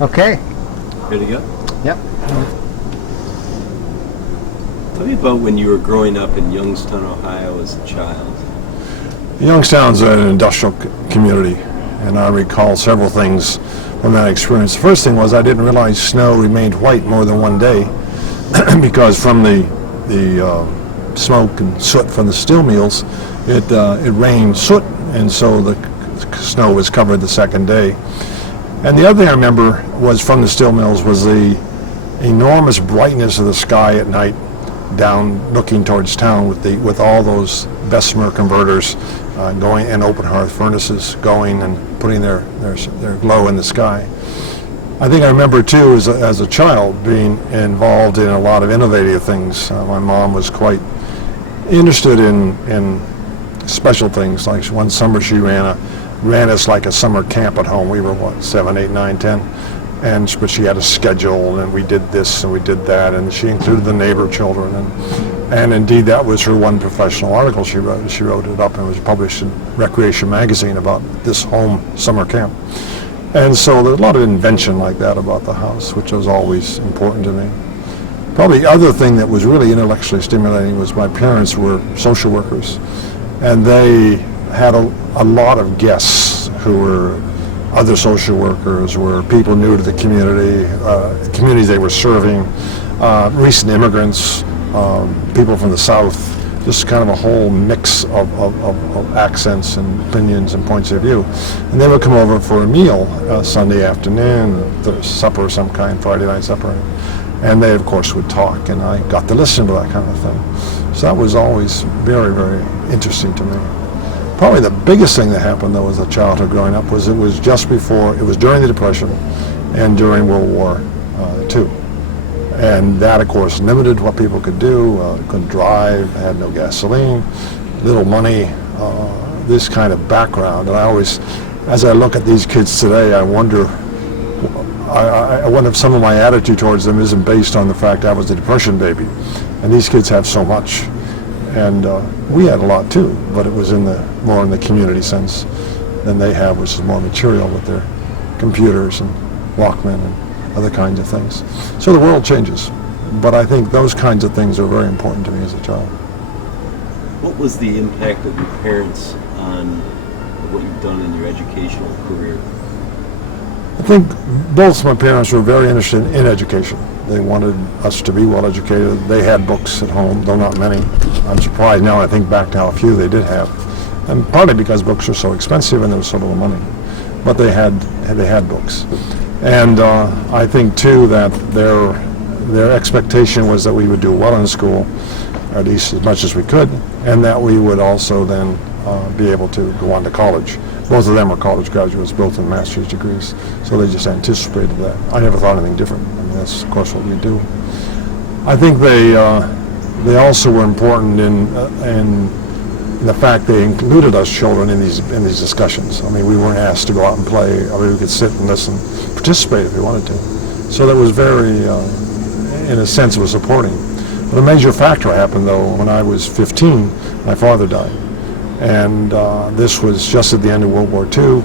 Okay. Ready to go? Yep. Tell me about when you were growing up in Youngstown, Ohio as a child. Youngstown's an industrial community, and I recall several things from that experience. The first thing was I didn't realize snow remained white more than one day because from the smoke and soot from the steel mills, it rained soot, and so the snow was covered the second day. And the other thing I remember was from the steel mills was the enormous brightness of the sky at night down looking towards town with all those Bessemer converters going and open hearth furnaces going and putting their glow in the sky. I think I remember too as a child being involved in a lot of innovative things. My mom was quite interested in special things. Like one summer she ran us like a summer camp at home. We were 7, 8, 9, 10, but she had a schedule, and we did this and we did that, and she included the neighbor children, and indeed that was her one professional article she wrote. She wrote it up and was published in Recreation magazine about this home summer camp. And so there's a lot of invention like that about the house, which was always important to me. Probably the other thing that was really intellectually stimulating was my parents were social workers, and they had a lot of guests who were other social workers, were people new to the community, communities they were serving, recent immigrants, people from the South, just kind of a whole mix of accents and opinions and points of view. And they would come over for a meal Sunday afternoon, supper of some kind, Friday night supper, and they of course would talk, and I got to listen to that kind of thing. So that was always very, very interesting to me. Probably the biggest thing that happened though as a childhood growing up was it was during the Depression and during World War II. And that of course limited what people could do, couldn't drive, had no gasoline, little money, this kind of background. And I always, as I look at these kids today, I wonder if some of my attitude towards them isn't based on the fact I was a Depression baby. And these kids have so much. And we had a lot too, but it was more in the community sense than they have, which is more material with their computers and Walkman and other kinds of things. So the world changes, but I think those kinds of things are very important to me as a child. What was the impact of your parents on what you've done in your educational career? I think both my parents were very interested in education. They wanted us to be well educated. They had books at home, though not many. I'm surprised now I think back to how few they did have. And partly because books were so expensive and there was so little money. But they had books. And I think too that their expectation was that we would do well in school, or at least as much as we could, and that we would also then be able to go on to college. Both of them were college graduates, both in master's degrees, so they just anticipated that. I never thought anything different. I mean, that's of course what we do. I think they also were important in the fact they included us children in these discussions. I mean, we weren't asked to go out and play. I mean, we could sit and listen, participate if we wanted to. So that was very, in a sense, it was supporting. But a major factor happened though when I was 15. My father died. And this was just at the end of World War II,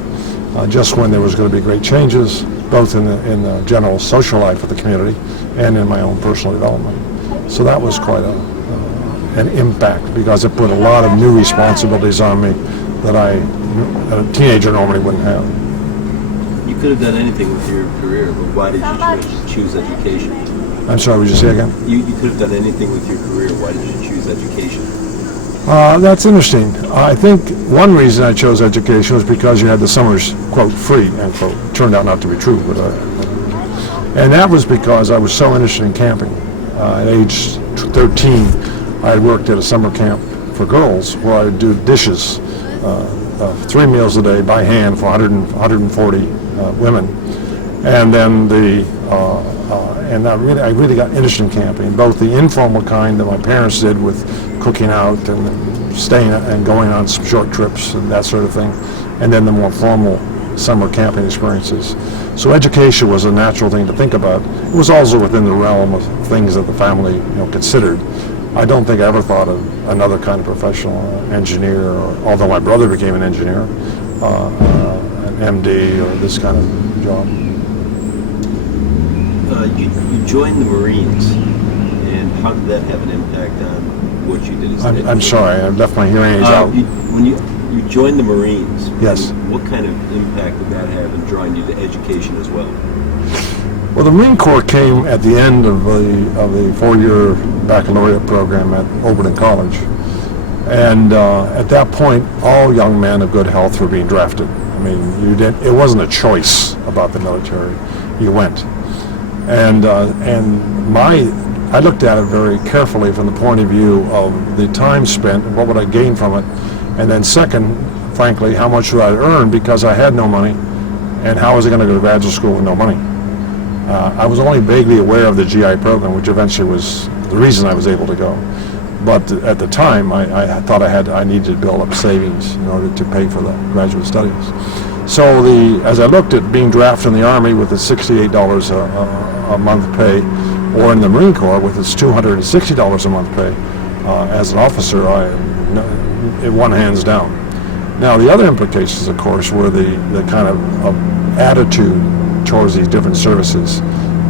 just when there was going to be great changes, both in the general social life of the community and in my own personal development. So that was quite an impact because it put a lot of new responsibilities on me that a teenager normally wouldn't have. You could have done anything with your career, but why did you choose education? I'm sorry, would you say again? You could have done anything with your career. Why did you choose education? That's interesting. I think one reason I chose education was because you had the summers, quote, free, end quote. It turned out not to be true, and that was because I was so interested in camping. At age 13, I had worked at a summer camp for girls where I would do dishes, 3 meals a day by hand for 140 women. And then I really got interested in camping, both the informal kind that my parents did with cooking out and staying and going on some short trips and that sort of thing, and then the more formal summer camping experiences. So education was a natural thing to think about. It was also within the realm of things that the family considered. I don't think I ever thought of another kind of professional, engineer, although my brother became an engineer, an MD or this kind of job. You joined the Marines, and how did that have an impact on what you did as an I'm sorry, I've left my hearing aids out. When you joined the Marines, Yes. what kind of impact did that have in drawing you to education as well? Well, the Marine Corps came at the end of the four-year baccalaureate program at Oberlin College. And at that point, all young men of good health were being drafted. I mean, it wasn't a choice about the military. You went. And I looked at it very carefully from the point of view of the time spent and what would I gain from it. And then second, frankly, how much would I earn because I had no money, and how was I going to go to graduate school with no money? I was only vaguely aware of the GI program, which eventually was the reason I was able to go. But at the time, I thought I needed to build up savings in order to pay for the graduate studies. So as I looked at being drafted in the Army with its $68 a month pay, or in the Marine Corps with its $260 a month pay, as an officer, it won hands down. Now the other implications, of course, were the kind of attitude towards these different services.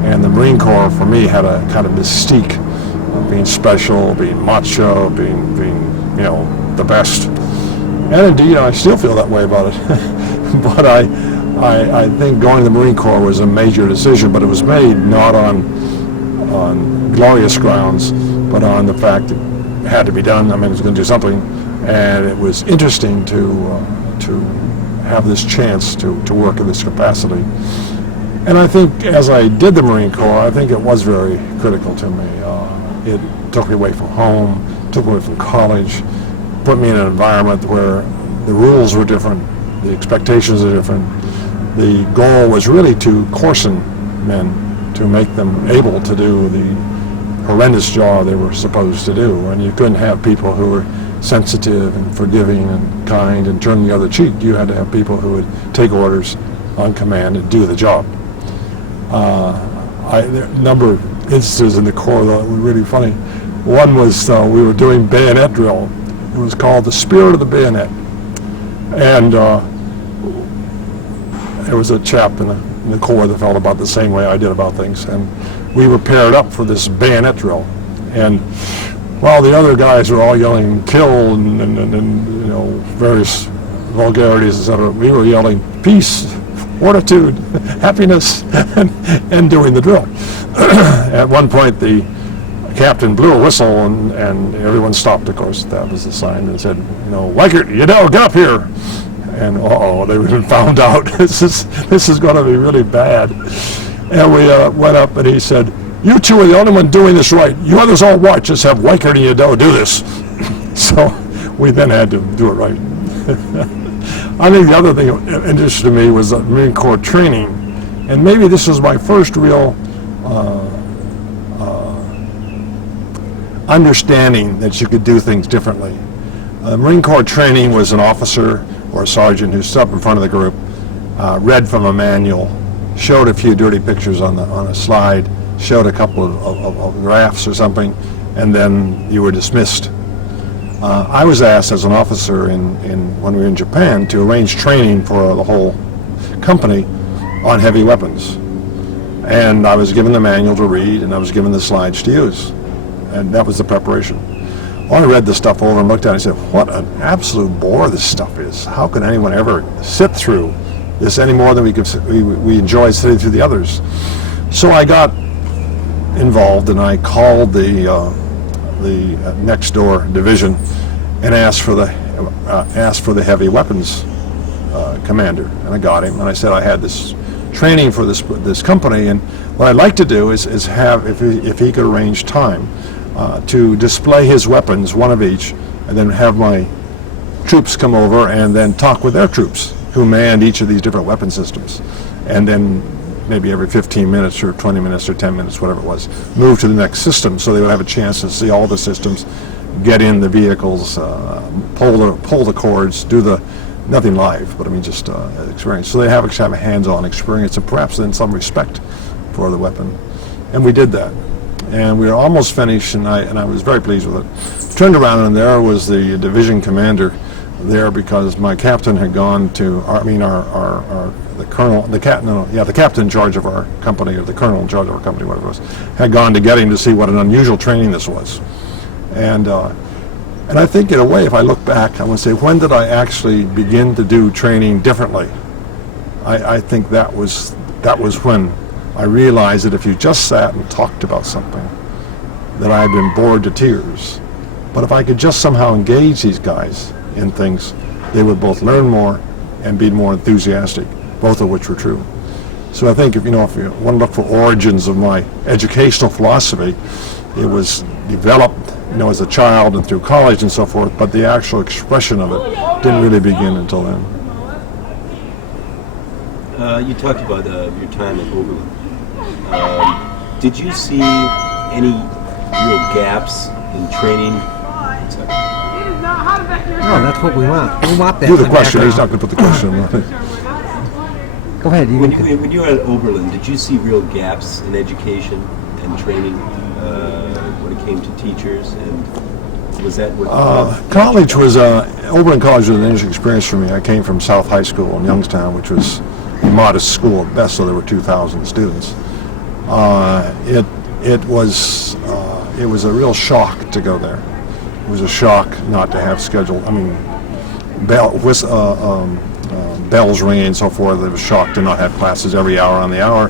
And the Marine Corps, for me, had a kind of mystique of being special, being macho, being the best. And indeed, I still feel that way about it. But I think going to the Marine Corps was a major decision, but it was made not on glorious grounds, but on the fact that it had to be done. I mean, it was going to do something, and it was interesting to have this chance to work in this capacity. And I think as I did the Marine Corps, I think it was very critical to me. It took me away from home, took me away from college, put me in an environment where the rules were different, the expectations are different. The goal was really to coarsen men, to make them able to do the horrendous job they were supposed to do. And you couldn't have people who were sensitive and forgiving and kind and turn the other cheek. You had to have people who would take orders on command and do the job. There are a number of instances in the Corps that were really funny. One was we were doing bayonet drill. It was called the Spirit of the Bayonet. And there was a chap in the Corps that felt about the same way I did about things. And we were paired up for this bayonet drill. And while the other guys were all yelling kill and various vulgarities, etc., we were yelling peace, fortitude, happiness, and doing the drill. At one point, the captain blew a whistle, and everyone stopped, of course. That was the sign, and said, Weikart, get up here. And they've been found out. This is going to be really bad. And we went up, and he said, you two are the only one doing this right. You others all watch. Just have Weikart and Yado do this. So we then had to do it right. I think the other thing that interested me was the Marine Corps training. And maybe this was my first real understanding that you could do things differently. Marine Corps training was an officer or a sergeant who stood up in front of the group, read from a manual, showed a few dirty pictures on a slide, showed a couple of graphs or something, and then you were dismissed. I was asked as an officer when we were in Japan to arrange training for the whole company on heavy weapons. And I was given the manual to read, and I was given the slides to use. And that was the preparation. Well, I read the stuff over and looked at it and said, what an absolute bore this stuff is. How can anyone ever sit through this any more than we enjoy sitting through the others? So I got involved, and I called the next door division and asked for the heavy weapons commander, and I got him, and I said I had this training for this company, and what I'd like to do is have, if he could arrange time to display his weapons, one of each, and then have my troops come over and then talk with their troops who manned each of these different weapon systems, and then maybe every 15 minutes or 20 minutes or 10 minutes, whatever it was, move to the next system so they would have a chance to see all the systems, get in the vehicles, pull the cords, nothing live, but I mean just experience. So they have a hands-on experience and perhaps then some respect for the weapon. And we did that. And we were almost finished, and I was very pleased with it. Turned around, and there was the division commander there because my captain had gone to, our the captain in charge of our company, or the colonel in charge of our company, whatever it was, had gone to get him to see what an unusual training this was. And I think, in a way, if I look back, I would say, when did I actually begin to do training differently? I think that was when I realized that if you just sat and talked about something, that I had been bored to tears. But if I could just somehow engage these guys in things, they would both learn more and be more enthusiastic, both of which were true. So I think if you want to look for origins of my educational philosophy, it was developed, as a child and through college and so forth, but the actual expression of it didn't really begin until then. You talked about your time at Oberlin. Did you see any real gaps in training? No, that's what we want. We want that. Do the question. He's not going to put the question on. Go ahead. When you were at Oberlin, did you see real gaps in education and training when it came to teachers? And was that what? College was Oberlin College was an interesting experience for me. I came from South High School in Youngstown, which was a modest school at best, so there were 2,000 students. It was a real shock to go there. It was a shock not to have scheduled. Bells ringing and so forth. It was a shock to not have classes every hour on the hour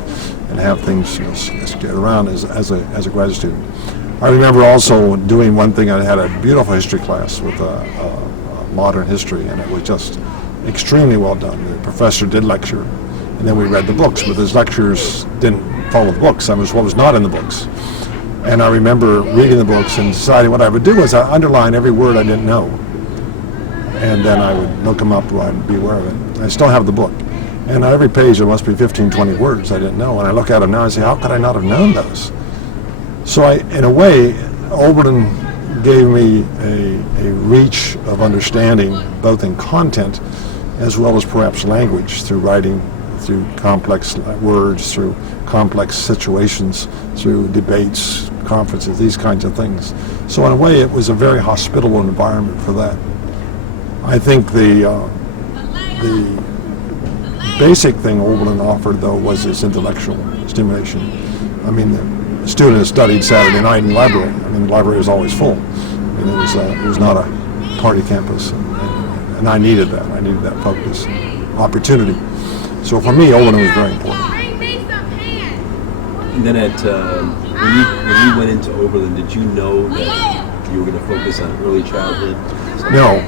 and have things get around as a graduate student. I remember also doing one thing. I had a beautiful history class with modern history, and it was just extremely well done. The professor did lecture, and then we read the books, but his lectures didn't follow the books. That was what was not in the books. And I remember reading the books and deciding what I would do was I underline every word I didn't know, and then I would look them up and be aware of it. I still have the book, and on every page there must be 15, 20 words I didn't know, and I look at them now and say, how could I not have known those? So in a way, Oberlin gave me a reach of understanding, both in content as well as perhaps language, through writing, through complex words, through complex situations, through debates, conferences, these kinds of things. So in a way, it was a very hospitable environment for that. I think the basic thing Oberlin offered, though, was its intellectual stimulation. The students studied Saturday night in the library. The library was always full. It was not a party campus, and I needed that. I needed that focus, opportunity. So for me, Oberlin was very important. And then when you went into Oberlin, did you know that you were going to focus on early childhood? No.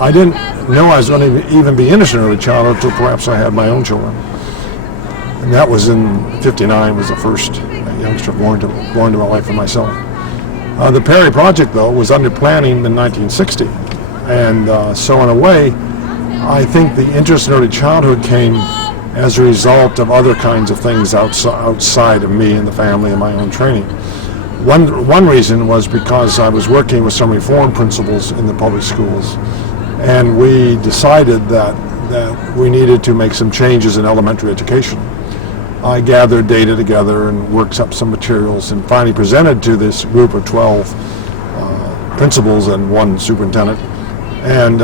I didn't know I was going to even be interested in early childhood until perhaps I had my own children. And that was in '59, was the first youngster born to my wife and myself. The Perry Project, though, was under planning in 1960. And so in a way, I think the interest in early childhood came as a result of other kinds of things outside of me and the family and my own training. One reason was because I was working with some reform principals in the public schools, and we decided that we needed to make some changes in elementary education. I gathered data together and worked up some materials and finally presented to this group of 12 principals and one superintendent, and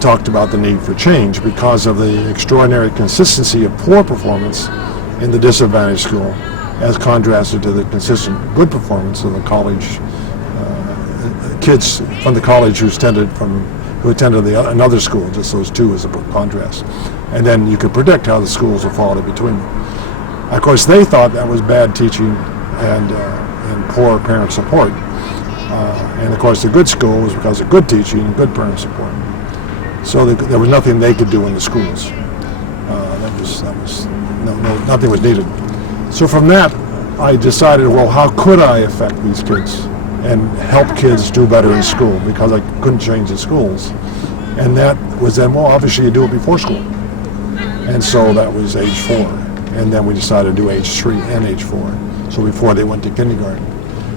talked about the need for change because of the extraordinary consistency of poor performance in the disadvantaged school as contrasted to the consistent good performance of the college kids from the college who attended another school, just those two as a contrast. And then you could predict how the schools would fall in between. Of course, they thought that was bad teaching and poor parent support. And of course, the good school was because of good teaching and good parent support. So there was nothing they could do in the schools. Nothing was needed. So from that, I decided, well, how could I affect these kids and help kids do better in school, because I couldn't change the schools. And that was then, well, obviously you do it before school. And so that was age 4. And then we decided to do age 3 and age 4. So before they went to kindergarten.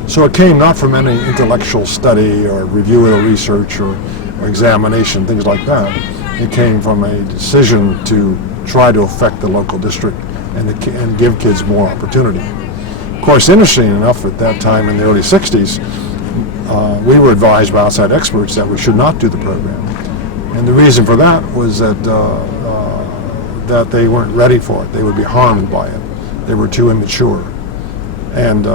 So it came not from any intellectual study or review of research or examination, things like that. It came from a decision to try to affect the local district and give kids more opportunity. Of course, interesting enough, at that time in the early 60s, we were advised by outside experts that we should not do the program. And the reason for that was that that they weren't ready for it. They would be harmed by it. They were too immature. And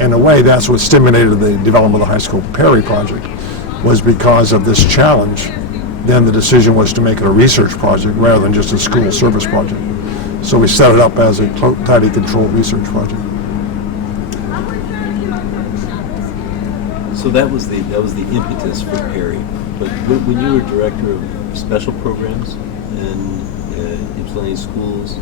in a way, that's what stimulated the development of the high school Perry project, was because of this challenge. Then the decision was to make it a research project rather than just a school service project. So we set it up as a tightly controlled research project. So that was the impetus for Perry. But when you were director of special programs in Ypsilanti schools,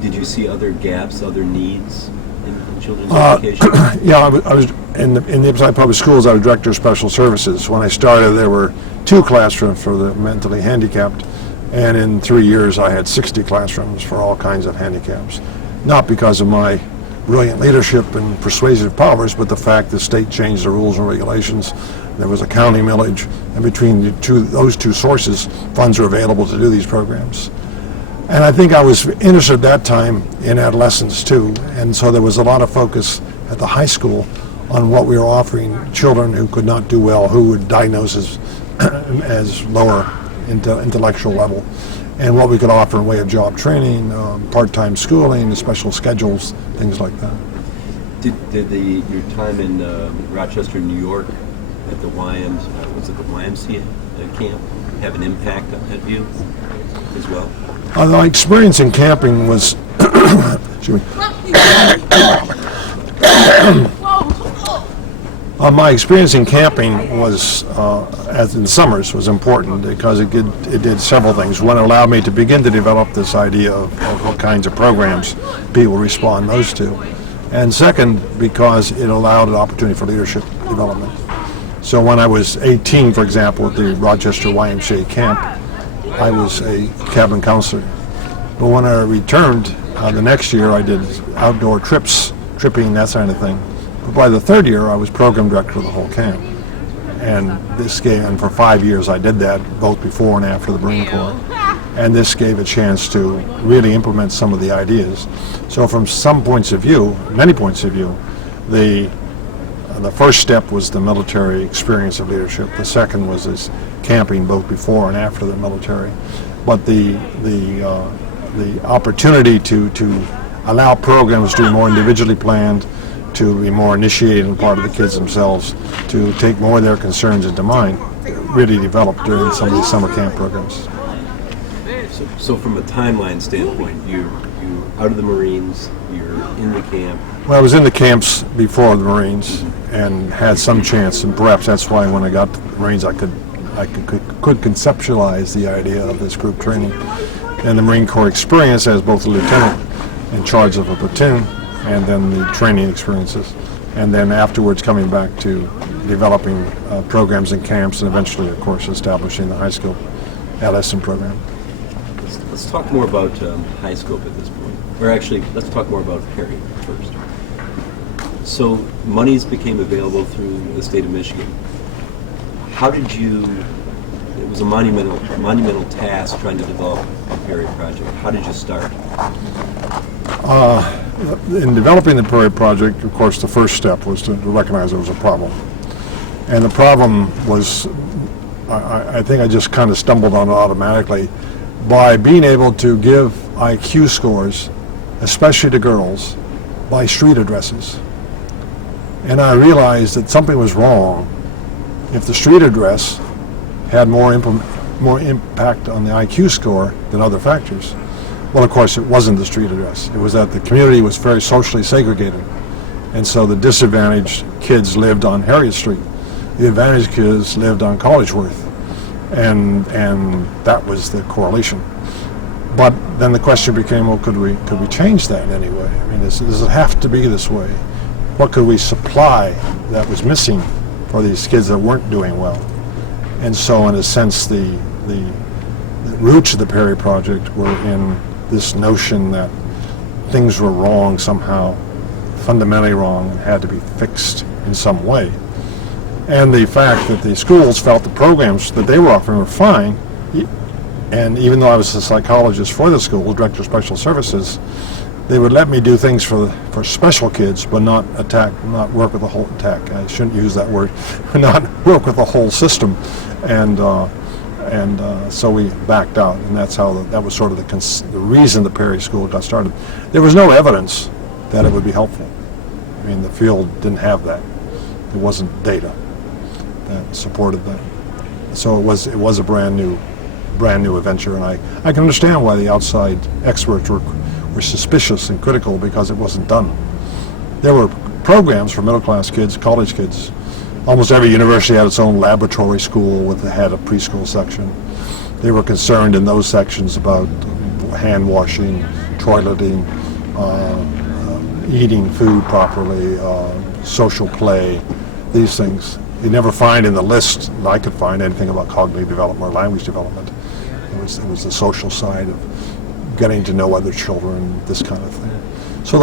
did you see other gaps, other needs in children's education? Yeah, I was in the Ypsilanti Public Schools. I was director of special services. When I started, there were 2 classrooms for the mentally handicapped, and in 3 years, I had 60 classrooms for all kinds of handicaps. Not because of my brilliant leadership and persuasive powers, but the fact the state changed the rules and regulations. There was a county millage, and between those two sources, funds are available to do these programs. And I think I was interested at that time in adolescents too, and so there was a lot of focus at the high school on what we were offering children who could not do well, who would diagnose as lower intellectual level, and what we could offer in way of job training, part-time schooling, special schedules, things like that. Did your time in Rochester, New York, at the YMCA camp, have an impact on you as well? My experience in camping was, excuse me. My experience in camping was, as in summers, was important because it did several things. One, it allowed me to begin to develop this idea of what kinds of programs people respond most to. And second, because it allowed an opportunity for leadership development. So when I was 18, for example, at the Rochester YMCA camp, I was a cabin counselor. But when I returned the next year, I did outdoor tripping, that kind of thing. But by the 3rd year, I was program director of the whole camp. And for 5 years I did that, both before and after the Marine Corps. And this gave a chance to really implement some of the ideas. So from some points of view, many points of view, the first step was the military experience of leadership. The second was this camping both before and after the military. But the opportunity to allow programs to be more individually planned, to be more initiated on the part of the kids themselves, to take more of their concerns into mind, really developed during some of these summer camp programs. So from a timeline standpoint, you're out of the Marines, you're in the camp. Well, I was in the camps before the Marines and had some chance, and perhaps that's why when I got to the Marines I could conceptualize the idea of this group training. And the Marine Corps experience as both a lieutenant in charge of a platoon and then the training experiences. And then afterwards coming back to developing programs in camps and eventually, of course, establishing the high school adolescent program. Let's talk more about high scope at this point. Or actually, let's talk more about Perry first. So monies became available through the state of Michigan. How did you, it was a monumental task trying to develop a Perry project. How did you start? In developing the Perry project, of course, the first step was to recognize there was a problem. And the problem was, I think I just kind of stumbled on it automatically, by being able to give IQ scores, especially to girls, by street addresses. And I realized that something was wrong if the street address had more impact on the IQ score than other factors. Well, of course, it wasn't the street address. It was that the community was very socially segregated. And so the disadvantaged kids lived on Harriet Street. The advantaged kids lived on Collegeworth. And that was the correlation. But then the question became, well, could we change that in any way? I mean, does it have to be this way? What could we supply that was missing for these kids that weren't doing well? And so, in a sense, the roots of the Perry Project were in this notion that things were wrong somehow, fundamentally wrong, and had to be fixed in some way. And the fact that the schools felt the programs that they were offering were fine, and even though I was a psychologist for the school, director of special services, they would let me do things for special kids, but not work with the whole attack. I shouldn't use that word, not work with the whole system. And so we backed out, and that's how that was sort of the reason the Perry School got started. There was no evidence that it would be helpful. I mean, the field didn't have that. There wasn't data that supported that. So it was a brand new adventure, and I can understand why the outside experts were suspicious and critical, because it wasn't done. There were programs for middle-class kids, college kids. Almost every university had its own laboratory school had a preschool section. They were concerned in those sections about hand washing, toileting, eating food properly, social play, these things. You never find in the list that I could find anything about cognitive development or language development. It was the social side of getting to know other children, this kind of thing. So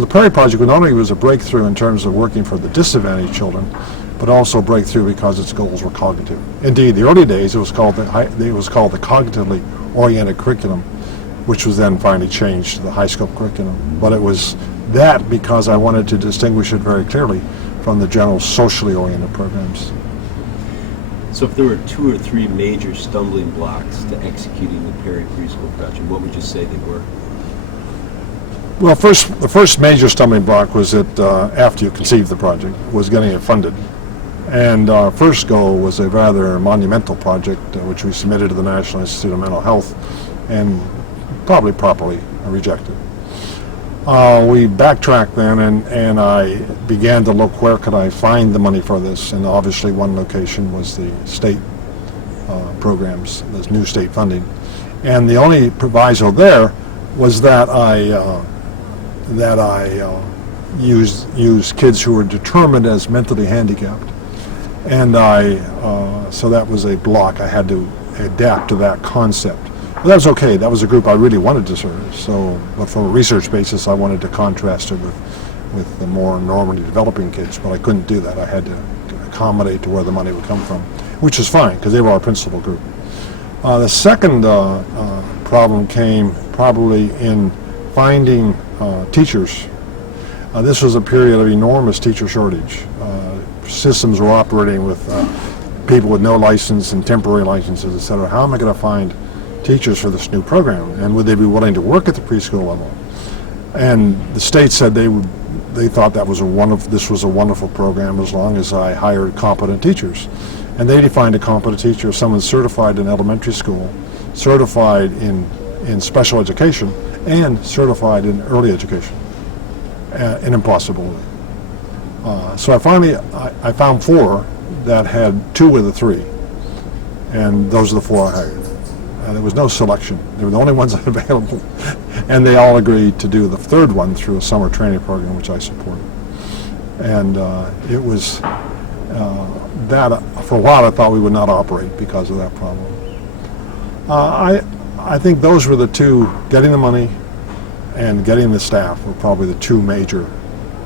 the Perry Project not only was a breakthrough in terms of working for the disadvantaged children, but also a breakthrough because its goals were cognitive. Indeed, the early days it was called the cognitively oriented curriculum, which was then finally changed to the high school curriculum. But it was that because I wanted to distinguish it very clearly from the general socially oriented programs. So if there were 2 or 3 major stumbling blocks to executing the Perry Preschool Project, what would you say they were? Well, the first major stumbling block was that after you conceived the project, was getting it funded. And our first goal was a rather monumental project, which we submitted to the National Institute of Mental Health, and probably properly rejected. We backtracked then, and I began to look where could I find the money for this, and obviously one location was the state programs, this new state funding. And the only proviso there was that I use kids who were determined as mentally handicapped. And so that was a block. I had to adapt to that concept. But that was okay. That was a group I really wanted to serve. So, but from a research basis, I wanted to contrast it with the more normally developing kids, but I couldn't do that. I had to accommodate to where the money would come from, which is fine, because they were our principal group. The second problem came probably in finding teachers. This was a period of enormous teacher shortage. Systems were operating with people with no license and temporary licenses, etc. How am I going to find teachers for this new program, and would they be willing to work at the preschool level? And the state said they thought this was a wonderful program as long as I hired competent teachers. And they defined a competent teacher as someone certified in elementary school, certified in special education, and certified in early education. An impossibility. So I found 4 that had 2 of the 3, and those are the 4 I hired. There was no selection. They were the only ones available, and they all agreed to do the 3rd one through a summer training program, which I supported. And it was that for a while I thought we would not operate because of that problem. I think those were the 2, getting the money and getting the staff were probably the 2 major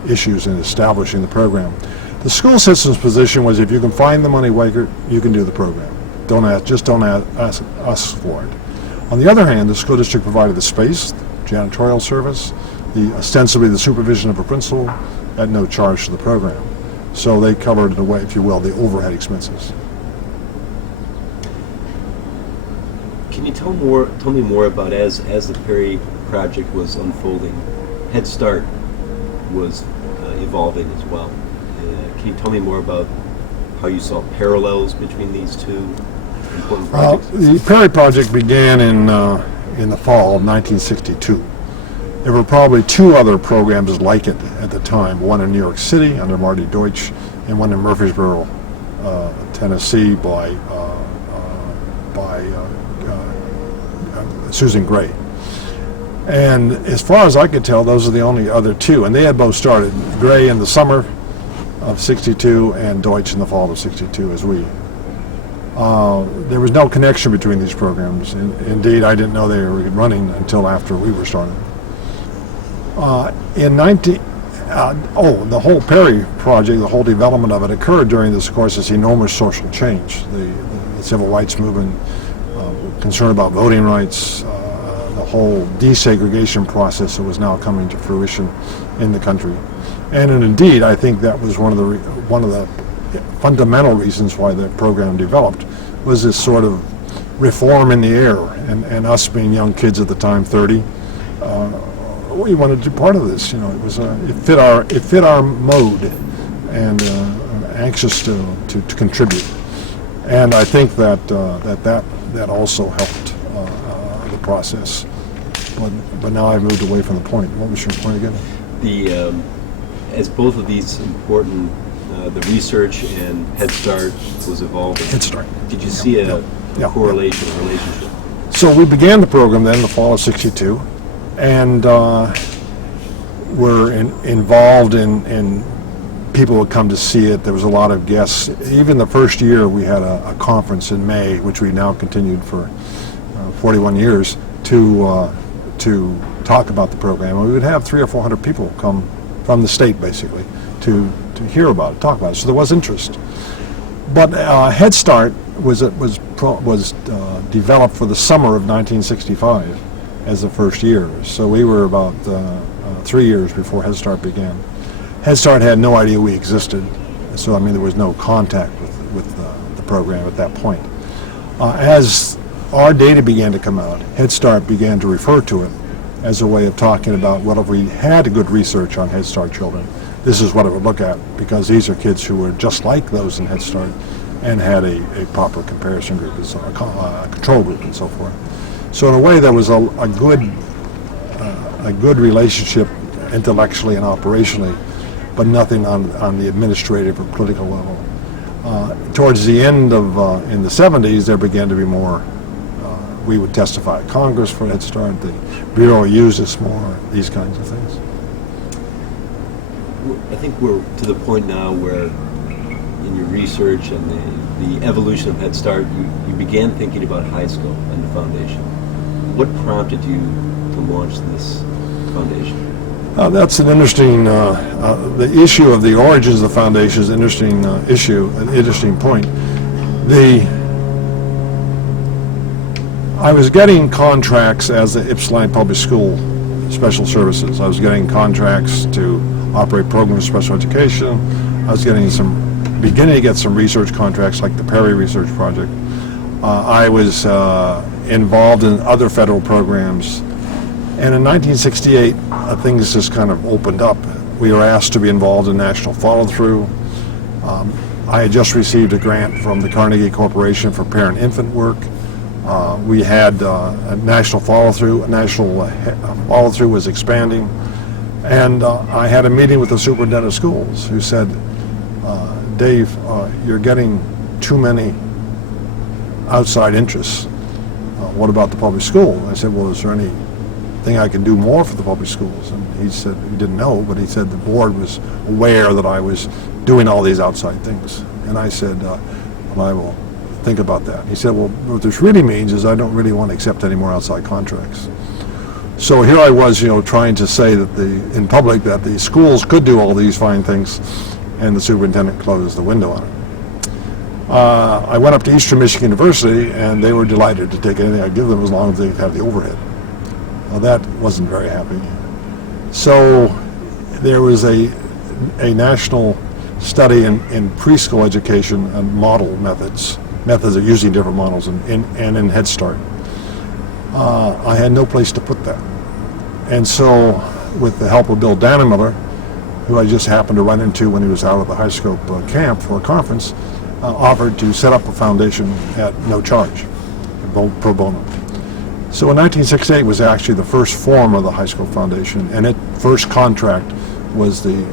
issues in establishing the program. The school system's position was, if you can find the money, Weikart, you can do the program. Don't ask us for it. On the other hand, the school district provided the space, janitorial service, ostensibly the supervision of a principal at no charge to the program. So they covered, in a way, if you will, the overhead expenses. Can you tell me more about as the Perry Project was unfolding, Head Start was evolving as well. Can you tell me more about how you saw parallels between these 2 important projects? The Perry Project began in the fall of 1962. There were probably 2 other programs like it at the time, one in New York City under Marty Deutsch, and one in Murfreesboro, Tennessee by Susan Gray. And as far as I could tell, those are the only other 2, and they had both started. Gray in the summer of '62 and Deutsch in the fall of '62 as we. There was no connection between these programs. Indeed, I didn't know they were running until after we were started. The whole Perry Project, the whole development of it occurred during this, of course, this enormous social change. The civil rights movement, concern about voting rights, the whole desegregation process that was now coming to fruition in the country. And indeed, I think that was one of the fundamental reasons why the program developed, was this sort of reform in the air, and us being young kids at the time, 30, we wanted to be part of this. It was it fit our mode, and anxious to contribute. And I think that also helped the process. But now I've moved away from the point. What was your point again? As both of these important, the research and Head Start was evolving. Head Start. Did you see a correlation, a relationship? So we began the program then in the fall of '62, and were involved in people would come to see it. There was a lot of guests. Even the first year we had a conference in May, which we now continued for 41 years, to talk about the program. And we would have 300 or 400 people come from the state, basically, to hear about it, talk about it. So there was interest. But Head Start was developed for the summer of 1965 as the first year. So we were about 3 years before Head Start began. Head Start had no idea we existed, so I mean there was no contact with the program at that point. As our data began to come out, Head Start began to refer to it as a way of talking about, well, if we had good research on Head Start children, this is what it would look at, because these are kids who were just like those in Head Start and had a proper comparison group, a control group, and so forth. So in a way, there was a good relationship intellectually and operationally, but nothing on the administrative or political level. Towards the end of, in the 70s, there began to be more. We would testify at Congress for Head Start. The Bureau used us more, these kinds of things. I think we're to the point now where in your research and the evolution of Head Start, you began thinking about high school and the foundation. What prompted you to launch this foundation? That's an interesting, the issue of the origins of the foundation is an interesting issue, an interesting point. I was getting contracts as the Ypsilanti Public School Special Services. I was getting contracts to operate programs of special education. I was beginning to get some research contracts like the Perry Research Project. I was involved in other federal programs. And in 1968, things just kind of opened up. We were asked to be involved in national follow-through. I had just received a grant from the Carnegie Corporation for parent-infant work. We had a national follow-through. A national follow-through was expanding. And I had a meeting with the superintendent of schools who said, Dave, you're getting too many outside interests. What about the public school? I said, well, is there anything I can do more for the public schools? And he said he didn't know, but he said the board was aware that I was doing all these outside things. And I said, well, I will think about that. He said, well, what this really means is I don't really want to accept any more outside contracts. So here I was, trying to say that in public that the schools could do all these fine things, and the superintendent closed the window on it. I went up to Eastern Michigan University, and they were delighted to take anything I give them as long as they have the overhead. Well, that wasn't very happy. So there was a national study in preschool education and model methods of using different models, and in Head Start. I had no place to put that. And so, with the help of Bill Dannemiller, who I just happened to run into when he was out at the high scope camp for a conference, offered to set up a foundation at no charge, pro bono. So in 1968 was actually the first form of the high school foundation, and its first contract was the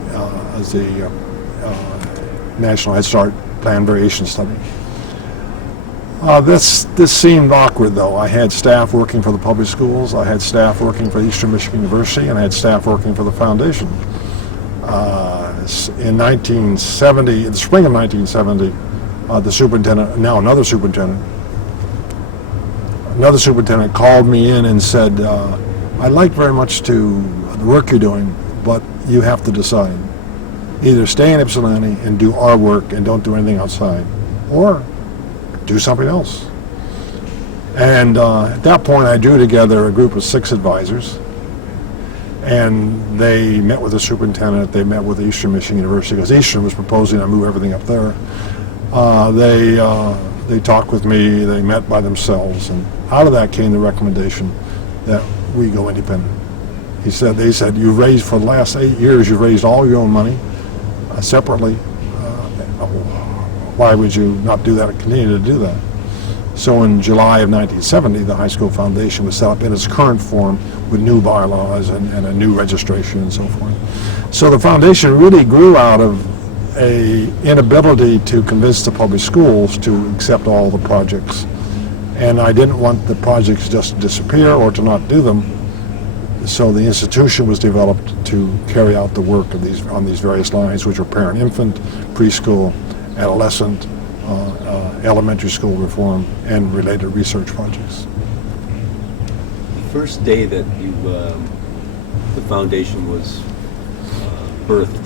National Head Start Plan Variation Study. This seemed awkward, though. I had staff working for the public schools, I had staff working for Eastern Michigan University, and I had staff working for the foundation. In 1970, in the spring of 1970, the superintendent, now another superintendent called me in and said, I'd like very much the work you're doing, but you have to decide. Either stay in Ypsilanti and do our work and don't do anything outside, or do something else. And at that point, I drew together a group of 6 advisors, and they met with the superintendent. They met with Eastern Michigan University, because Eastern was proposing to move everything up there. They They talked with me, they met by themselves, and out of that came the recommendation that we go independent. They said, you've raised, for the last 8 years, you've raised all your own money separately. Why would you not do that and continue to do that? So in July of 1970, the high school foundation was set up in its current form with new bylaws and a new registration and so forth. So the foundation really grew out of a inability to convince the public schools to accept all the projects. And I didn't want the projects just to disappear or to not do them. So the institution was developed to carry out the work of on these various lines, which are parent-infant, preschool, adolescent, elementary school reform, and related research projects. The first day that the foundation was birthed,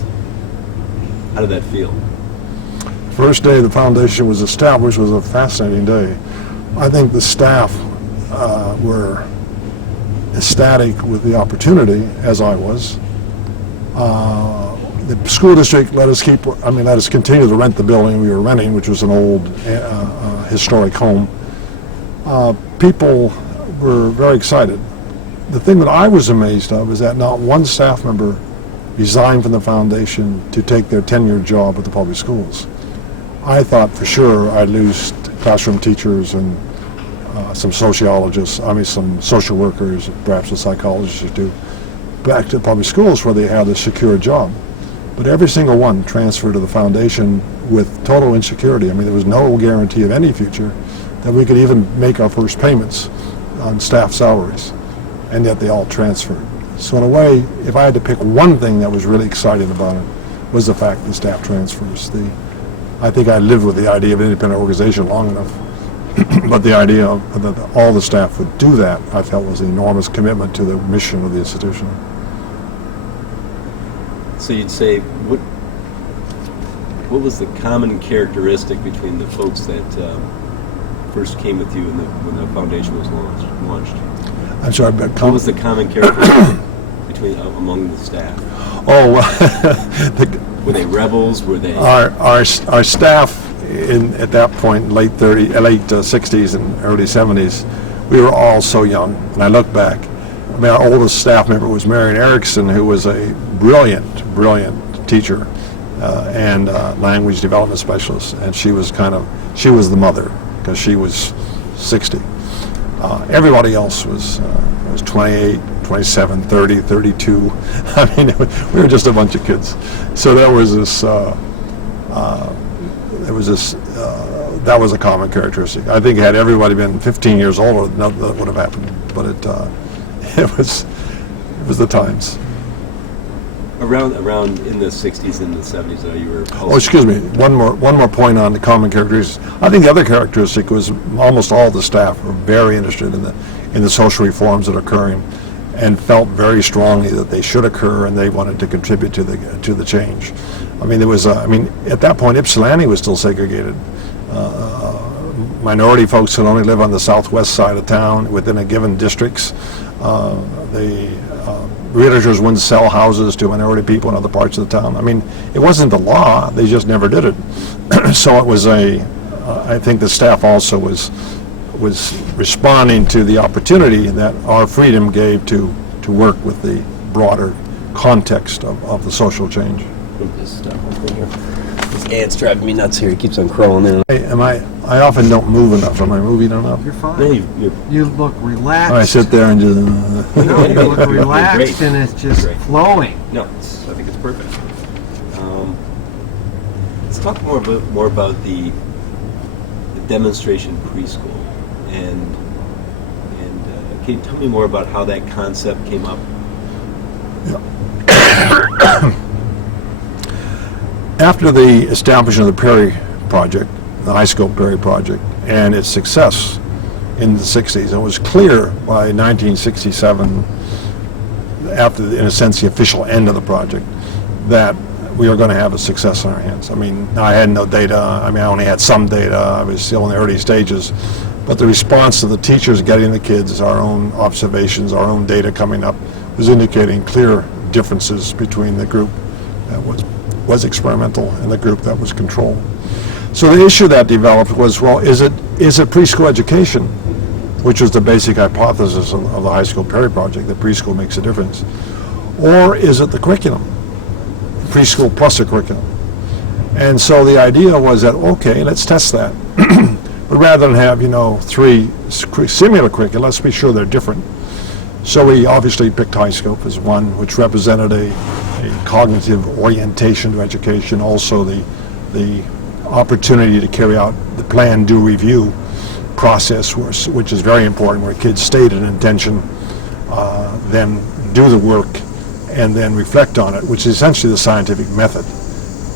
how did that feel? First day the foundation was established was a fascinating day. I think the staff were ecstatic with the opportunity, as I was. The school district let us continue to rent the building we were renting, which was an old historic home. People were very excited. The thing that I was amazed of is that not one staff member resigned from the foundation to take their tenured job at the public schools. I thought for sure I'd lose classroom teachers and some sociologists, some social workers, perhaps a psychologist or two, back to the public schools where they had a secure job. But every single one transferred to the foundation with total insecurity. There was no guarantee of any future, that we could even make our first payments on staff salaries, and yet they all transferred. So in a way, if I had to pick one thing that was really exciting about it, was the fact that staff transfers. I think I lived with the idea of an independent organization long enough, but the idea that all the staff would do that, I felt was an enormous commitment to the mission of the institution. So you'd say, what was the common characteristic between the folks that first came with you when the foundation was launched? I'm sorry, but what was the common characteristic among the staff? Were they rebels? Were they? Our staff at that point, late 60s and early 70s, we were all so young. And I look back. Our oldest staff member was Marion Erickson, who was a brilliant teacher and language development specialist, and she was the mother because she was 60. Everybody else was 28, 27, 30, 32. We were just a bunch of kids. So that was that was a common characteristic. I think had everybody been 15 years older, none of that would have happened. But it was the times. Around in the 60s and the 70s, though, you were... excuse me. One more point on the common characteristics. I think the other characteristic was almost all the staff were very interested in the social reforms that are occurring, and felt very strongly that they should occur, and they wanted to contribute to the change. There was at that point Ypsilanti was still segregated. Minority folks could only live on the southwest side of town within a given districts. Realtors wouldn't sell houses to minority people in other parts of the town. It wasn't the law; they just never did it. So it was I think the staff also was responding to the opportunity that our freedom gave to work with the broader context of the social change. This ant's driving me nuts here. He keeps on crawling in. I often don't move enough. Am I moving enough? You're fine. No, You look relaxed. I sit there and just... No, you look relaxed and it's just Great. flowing. No, I think it's perfect. Let's talk more about the demonstration preschool, and can you tell me more about how that concept came up? After the establishment of the Perry Project, the high school Perry Project, and its success in the 60s, it was clear by 1967, after, in a sense, the official end of the project, that we were going to have a success on our hands. I had no data. I only had some data. I was still in the early stages. But the response to the teachers getting the kids, our own observations, our own data coming up, was indicating clear differences between the group that was experimental and the group that was controlled. So the issue that developed was, well, is it preschool education, which was the basic hypothesis of the high school Perry project, that preschool makes a difference, or is it the curriculum, preschool plus a curriculum? And so the idea was that, okay, let's test that. But rather than have, 3 similar curricula, let's be sure they're different. So we obviously picked high scope as one, which represented a cognitive orientation to education, also the opportunity to carry out the plan, do, review process, which is very important, where kids state an intention, then do the work, and then reflect on it, which is essentially the scientific method,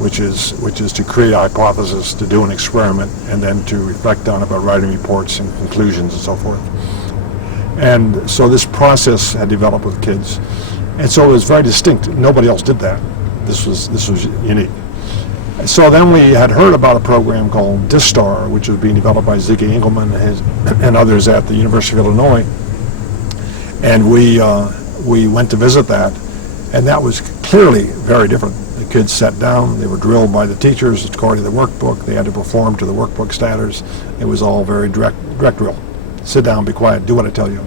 which is to create a hypothesis, to do an experiment, and then to reflect on it by writing reports and conclusions and so forth. And so this process had developed with kids, and so it was very distinct. Nobody else did that. This was unique. So then we had heard about a program called DISTAR, which was being developed by Ziggy Engelman and others at the University of Illinois, and we went to visit that, and that was clearly very different. The kids sat down, they were drilled by the teachers according to the workbook, they had to perform to the workbook standards. It was all very direct drill. Sit down, be quiet, do what I tell you.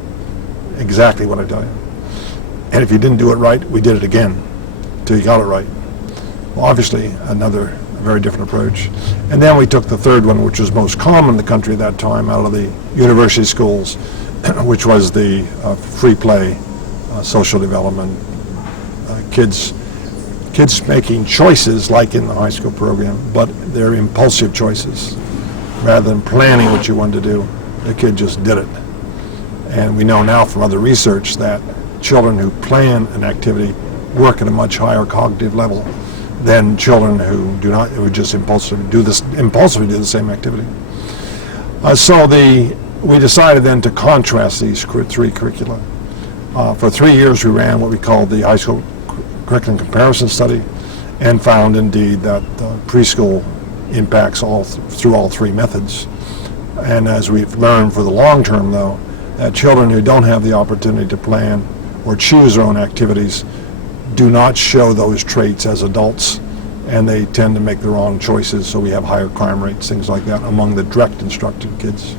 Exactly what I tell you. And if you didn't do it right, we did it again till you got it right. Well, obviously, another very different approach. And then we took the third one, which was most common in the country at that time, out of the university schools, which was the free play, social development, kids making choices like in the high school program, but they're impulsive choices. Rather than planning what you wanted to do, the kid just did it. And we know now from other research that children who plan an activity work at a much higher cognitive level than children who do not, who just impulsively do the same activity. We decided then to contrast these 3 curricula. For 3 years we ran what we called the high school curriculum comparison study, and found indeed that preschool impacts through all 3 methods. And as we've learned for the long term, though, that children who don't have the opportunity to plan or choose their own activities do not show those traits as adults, and they tend to make the wrong choices, so we have higher crime rates, things like that, among the direct instructed kids.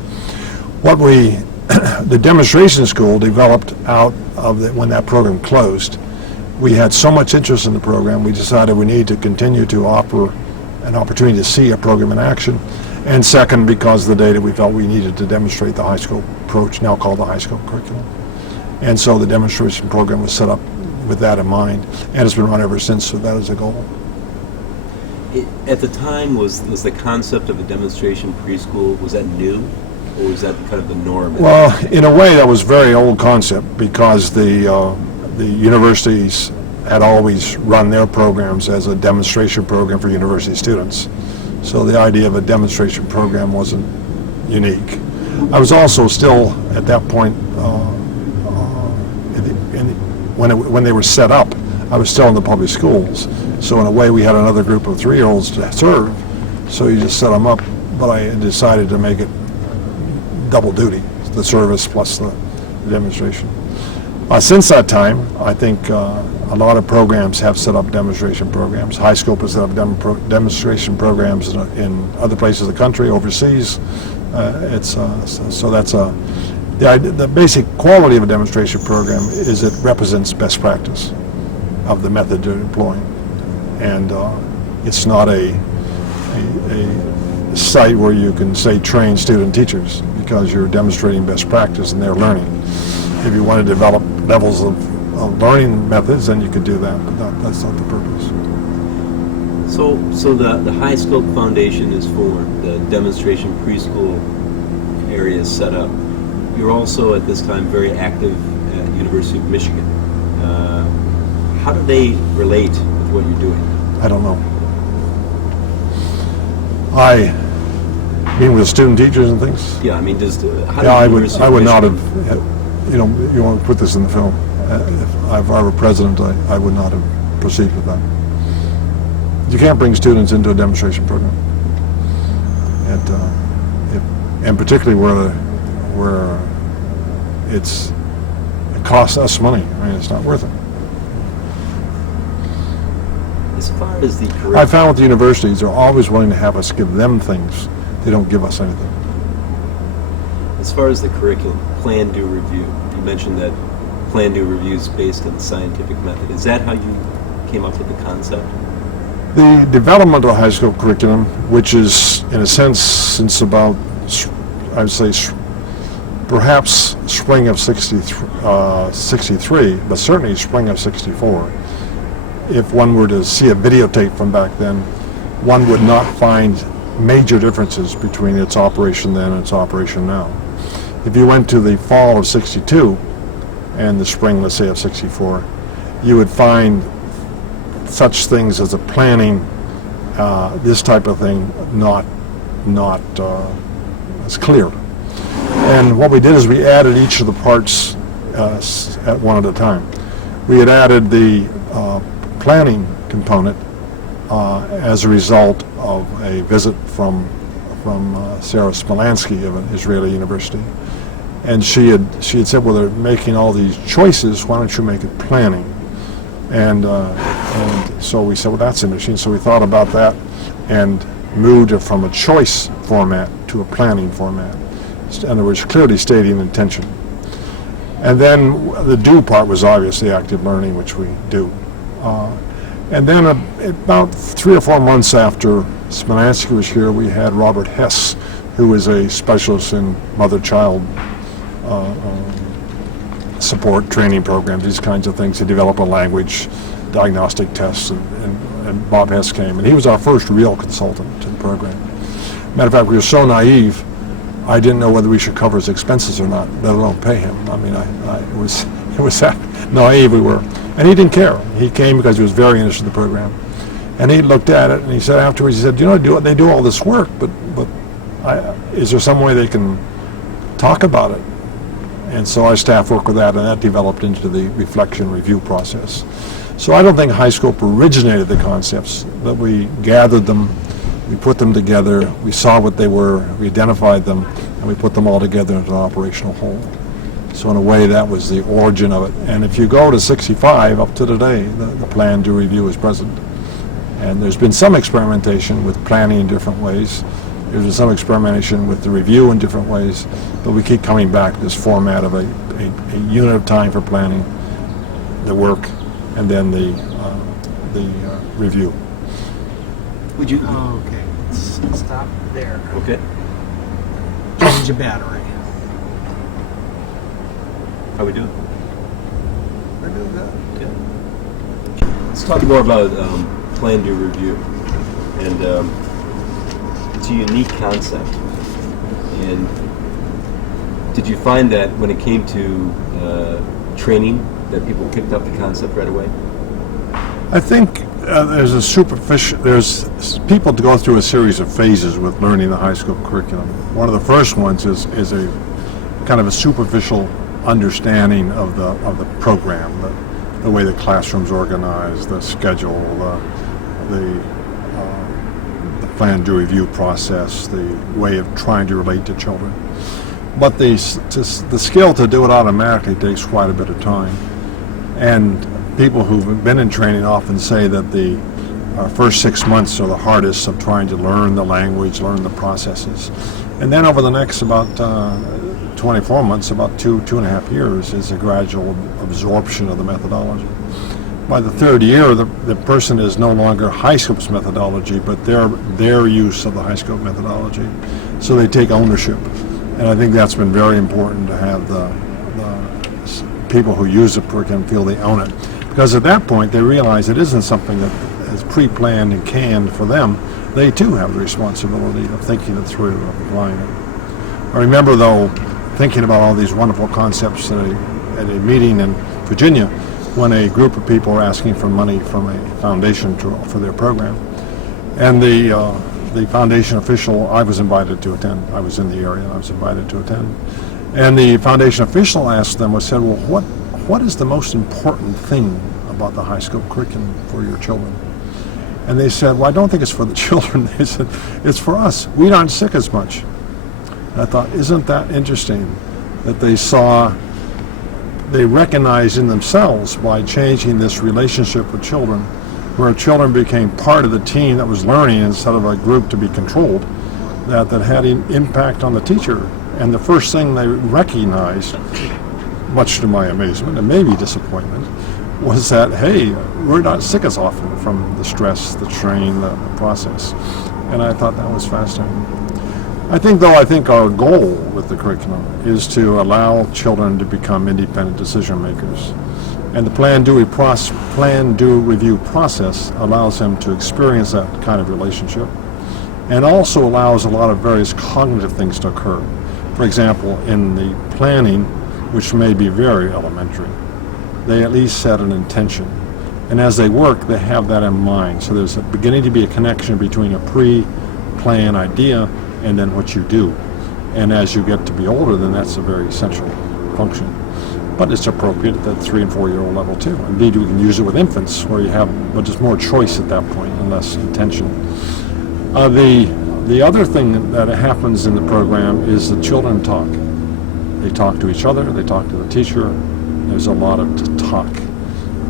The demonstration school developed out of when that program closed. We had so much interest in the program, we decided we need to continue to offer an opportunity to see a program in action. And second, because of the data, we felt we needed to demonstrate the high school approach, now called the high school curriculum. And so the demonstration program was set up with that in mind, and it's been run ever since, so that is a goal. At the time, was the concept of a demonstration preschool, was that new, or was that kind of the norm? Well, in a way, that was a very old concept, because the universities had always run their programs as a demonstration program for university students. So the idea of a demonstration program wasn't unique. I was also still, at that point, when they were set up, I was still in the public schools. So in a way, we had another group of 3-year-olds to serve, so you just set them up. But I decided to make it double duty, the service plus the demonstration. Since that time, I think a lot of programs have set up demonstration programs. High Scope has set up demonstration programs in other places of the country, overseas. So that's the basic quality of a demonstration program is it represents best practice of the method you're employing, and it's not a site where you can say train student teachers, because you're demonstrating best practice and they're learning. If you want to develop levels of learning methods, then you could do that, but that's not the purpose. So the High Scope Foundation is formed, the demonstration preschool area is set up. You're also at this time very active at University of Michigan. How do they relate with what you're doing? I don't know. I mean, with student teachers and things? Yeah, I mean, I would not have, you want to put this in the film. If I were president, I would not have proceeded with that. You can't bring students into a demonstration program. And particularly where it costs us money. I mean, it's not worth it. As far as the I curriculum, found with the universities, they're always willing to have us give them things. They don't give us anything. as far as the curriculum, plan, do, review. You mentioned that plan, do, review is based on the scientific method. Is that how you came up with the concept? The developmental high school curriculum, which is, in a sense, since about, I would say, perhaps spring of 63, but certainly spring of 64, if one were to see a videotape from back then, one would not find major differences between its operation then and its operation now. If you went to the fall of 62 and the spring, let's say, of 64, you would find such things as a planning, this type of thing, not as clear. And what we did is we added each of the parts at one at a time. We had added the planning component as a result of a visit from Sarah Smolansky of an Israeli university. And she had said, well, they're making all these choices, why don't you make it planning? And so we said, well, that's interesting. So we thought about that and moved it from a choice format to a planning format. In other words, clearly stating intention. And then the do part was obviously active learning, which we do. And then about 3 or 4 months after Smolansky was here, we had Robert Hess, who is a specialist in mother-child support training programs, these kinds of things, to develop a language diagnostic tests, and Bob Hess came, and he was our first real consultant to the program. Matter of fact, we were so naive, I didn't know whether we should cover his expenses or not, let alone pay him. I mean, it was that naive we were. And he didn't care. He came because he was very interested in the program. And he looked at it, and he said afterwards, he said, you know, they do all this work, but is there some way they can talk about it? And so our staff worked with that, and that developed into the reflection review process. So I don't think high school originated the concepts, but we gathered them, we put them together, we saw what they were, we identified them, and we put them all together into an operational whole. So in a way, that was the origin of it. And if you go to 65, up to today, the plan to review is present. And there's been some experimentation with planning in different ways. There's been some experimentation with the review in different ways, but we keep coming back to this format of a unit of time for planning, the work, and then the review. Would you? Okay, let's stop there. Okay. Change the battery. How we doing? We're doing good. Okay. Let's talk more about plan, do, review. And it's a unique concept. And did you find that when it came to training, that people picked up the concept right away? I think there's people to go through a series of phases with learning the high school curriculum. One of the first ones is a kind of a superficial understanding of the program, the way the classroom's organized, the schedule, the plan to review process, the way of trying to relate to children. But the skill to do it automatically takes quite a bit of time. And people who've been in training often say that the first 6 months are the hardest of trying to learn the language, learn the processes. And then over the next about 24 months, about 2.5 years, is a gradual absorption of the methodology. By the third year, the person is no longer high school's methodology, but their use of the high school methodology. So they take ownership. And I think that's been very important to have the people who use the curriculum feel they own it. Because at that point, they realize it isn't something that is pre-planned and canned for them. They too have the responsibility of thinking it through, of applying it. I remember, though, thinking about all these wonderful concepts at a meeting in Virginia when a group of people were asking for money from a foundation for their program. And the foundation official, I was invited to attend. I was in the area and I was invited to attend. And the foundation official asked them, said, well, what is the most important thing about the high school curriculum for your children? And they said, well, I don't think it's for the children. They said, it's for us. We aren't sick as much. And I thought, isn't that interesting that they recognized in themselves by changing this relationship with children where children became part of the team that was learning instead of a group to be controlled, that had an impact on the teacher. And the first thing they recognized, much to my amazement and maybe disappointment, was that, hey, we're not sick as often from the stress, the strain, the process. And I thought that was fascinating. I think our goal with the curriculum is to allow children to become independent decision makers. And the plan, do, review process allows them to experience that kind of relationship, and also allows a lot of various cognitive things to occur. For example, in the planning, which may be very elementary, they at least set an intention. And as they work, they have that in mind. So there's beginning to be a connection between a pre-plan idea and then what you do. And as you get to be older, then that's a very essential function. But it's appropriate at the 3 and 4 year old level too. Indeed, we can use it with infants, where you have just more choice at that point and less intention. The other thing that happens in the program is the children talk. They talk to each other, they talk to the teacher. There's a lot of talk.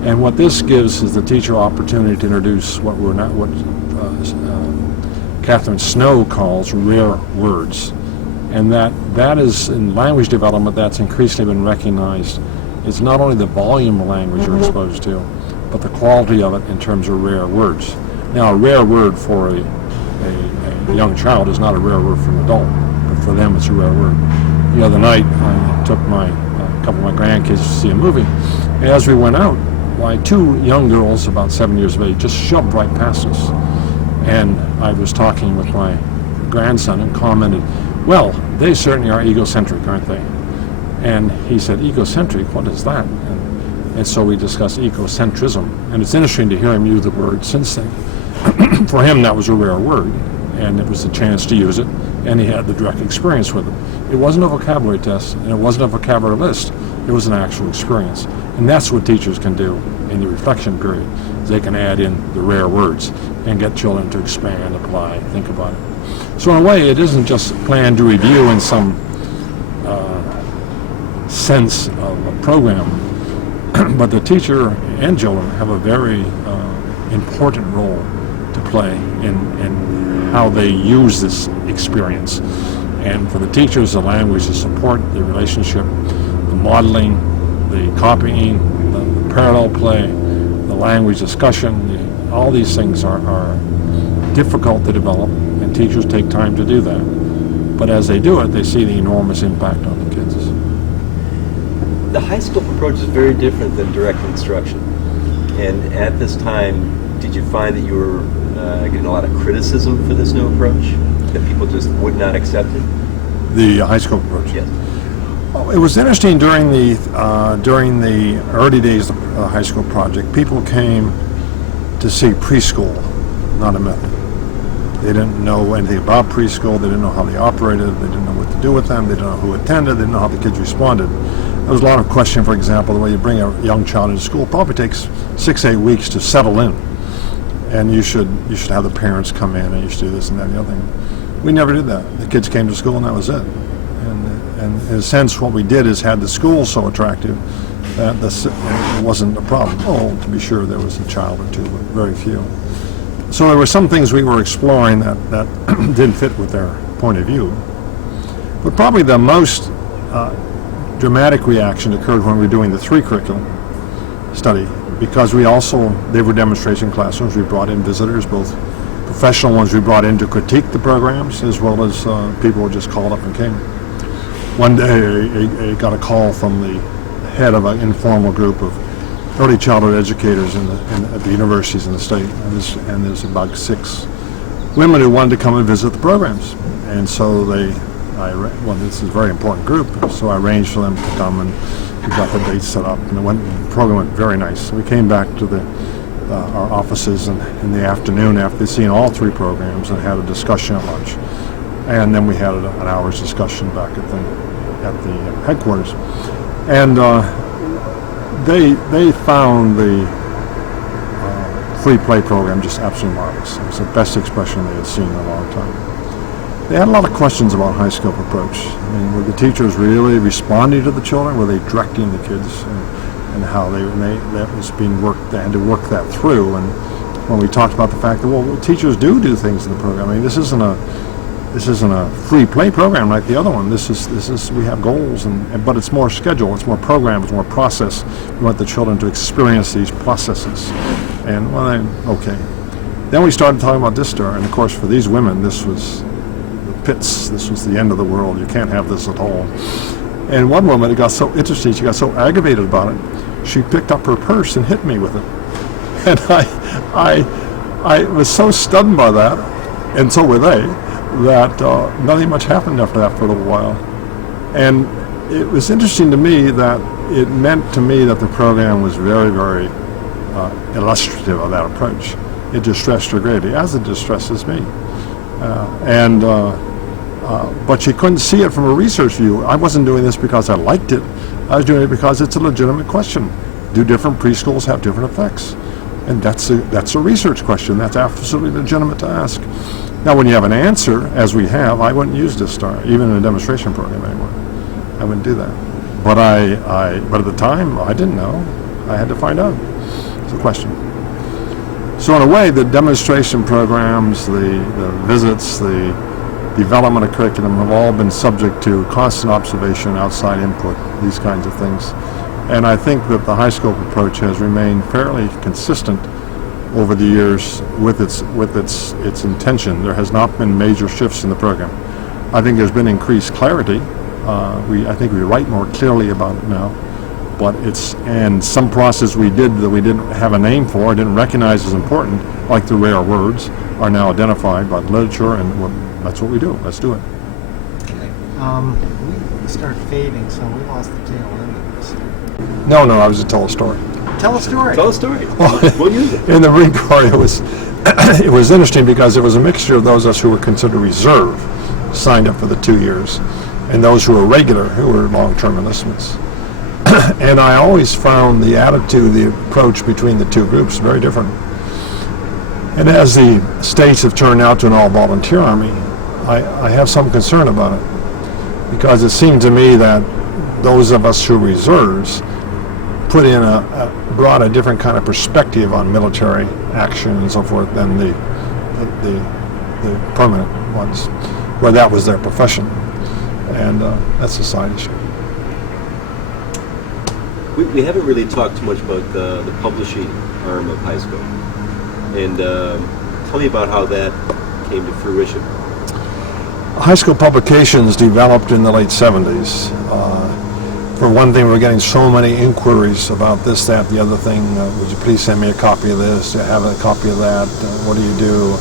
And what this gives is the teacher opportunity to introduce what Catherine Snow calls rare words. And that is, in language development, that's increasingly been recognized. It's not only the volume of language you're exposed to, but the quality of it in terms of rare words. Now, a rare word for a young child is not a rare word for an adult, but for them it's a rare word. The other night, I took a couple of my grandkids to see a movie. And as we went out, why, 2 young girls about 7 years of age just shoved right past us. And I was talking with my grandson and commented, well, they certainly are egocentric, aren't they? And he said, egocentric, what is that? And so we discussed egocentrism. And it's interesting to hear him use the word sensing. For him, that was a rare word, and it was a chance to use it, and he had the direct experience with it. It wasn't a vocabulary test, and it wasn't a vocabulary list. It was an actual experience. And that's what teachers can do in the reflection period. They can add in the rare words and get children to expand, apply, think about it. So in a way, it isn't just plan to review in some sense of a program, but the teacher and children have a very important role to play in how they use this experience. And for the teachers, the language, the support, the relationship, the modeling, the copying, the parallel play, the language discussion, all these things are difficult to develop, and teachers take time to do that. But as they do it, they see the enormous impact on the kids. The high school approach is very different than direct instruction. And at this time, did you find that you were getting a lot of criticism for this new approach? That people just would not accept it? The high school approach? Yes. Well, it was interesting during the early days of the high school project. People came to see preschool, not a method. They didn't know anything about preschool. They didn't know how they operated. They didn't know what to do with them. They didn't know who attended. They didn't know how the kids responded. There was a lot of question, for example, the way you bring a young child into school probably takes 6-8 weeks to settle in. And you should have the parents come in, and you should do this and that and the other thing. We never did that. The kids came to school and that was it. And in a sense, what we did is had the school so attractive that it wasn't a problem. Oh, to be sure, there was a child or two, but very few. So there were some things we were exploring that didn't fit with their point of view. But probably the most dramatic reaction occurred when we were doing the 3 curriculum study, because they were demonstration classrooms. We brought in visitors, both professional ones we brought in to critique the programs, as well as people who just called up and came. One day I got a call from the head of an informal group of early childhood educators at the universities in the state, and there's about 6 women who wanted to come and visit the programs. And so this is a very important group, so I arranged for them to come, and we got the dates set up, and the program went very nice. So we came back to our offices in the afternoon after seeing all 3 programs and had a discussion at lunch. And then we had an hour's discussion back at the headquarters. And they found the 3 play program just absolutely marvelous. It was the best expression they had seen in a long time. They had a lot of questions about high scope approach. I mean, were the teachers really responding to the children? Were they directing the kids, and how that was being worked? They had to work that through, and when we talked about the fact that, well, teachers do things in the program. I mean, this isn't a free play program like the other one. This is we have goals, but it's more schedule, it's more program, it's more process. We want the children to experience these processes. And okay. Then we started talking about DISTAR, and of course for these women this was the pits, this was the end of the world. You can't have this at all. And one woman, it got so interesting, she got so aggravated about it, she picked up her purse and hit me with it. And I was so stunned by that, and so were they, that nothing much happened after that for a little while. And it was interesting to me that it meant to me that the program was very, very illustrative of that approach. It distressed her greatly, as it distresses me. But she couldn't see it from a research view. I wasn't doing this because I liked it. I was doing it because it's a legitimate question. Do different preschools have different effects? And that's a research question. That's absolutely legitimate to ask. Now, when you have an answer, as we have, I wouldn't use DISTAR, even in a demonstration program anymore. I wouldn't do that. But but at the time, I didn't know. I had to find out. It's a question. So in a way, the demonstration programs, the visits, the development of curriculum have all been subject to constant observation, outside input, these kinds of things. And I think that the high scope approach has remained fairly consistent over the years with its intention. There has not been major shifts in the program. I think there's been increased clarity. I think we write more clearly about it now. But and some process we did that we didn't have a name for, didn't recognize as important, like the rare words, are now identified by the literature, and that's what we do. Let's do it. Okay. We started fading, so we lost the tail end of this. No, I was to tell a story. Tell a story. Tell a story. We'll use it. In the Marine Corps, it was interesting because it was a mixture of those of us who were considered reserve, signed up for the 2 years, and those who were regular, who were long-term enlistments. And I always found the attitude, the approach between the two groups very different. And as the states have turned out to an all-volunteer army, I have some concern about it, because it seemed to me that those of us who were reserves brought a different kind of perspective on military action and so forth than the permanent ones, where that was their profession. And that's a side issue. We haven't really talked too much about the publishing arm of high school. And tell me about how that came to fruition. High school publications developed in the late 70s. For one thing, we're getting so many inquiries about this, that, the other thing. Would you please send me a copy of this? Have a copy of that? What do you do?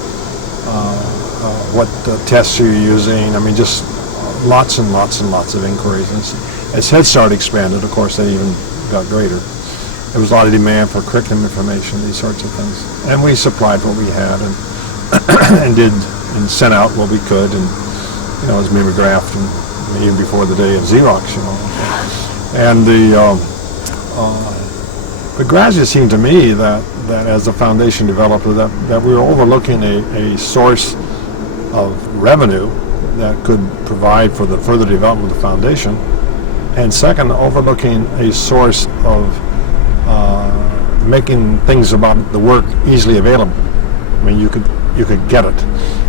What tests are you using? I mean, just lots and lots and lots of inquiries. As Head Start expanded, of course, they even got greater. There was a lot of demand for curriculum information, these sorts of things. And we supplied what we had and sent out what we could, and it was mimeographed, and even before the day of Xerox, And but gradually it seemed to me that as the foundation developed, that we were overlooking a source of revenue that could provide for the further development of the foundation, and second, overlooking a source of making things about the work easily available. I mean, you could get it.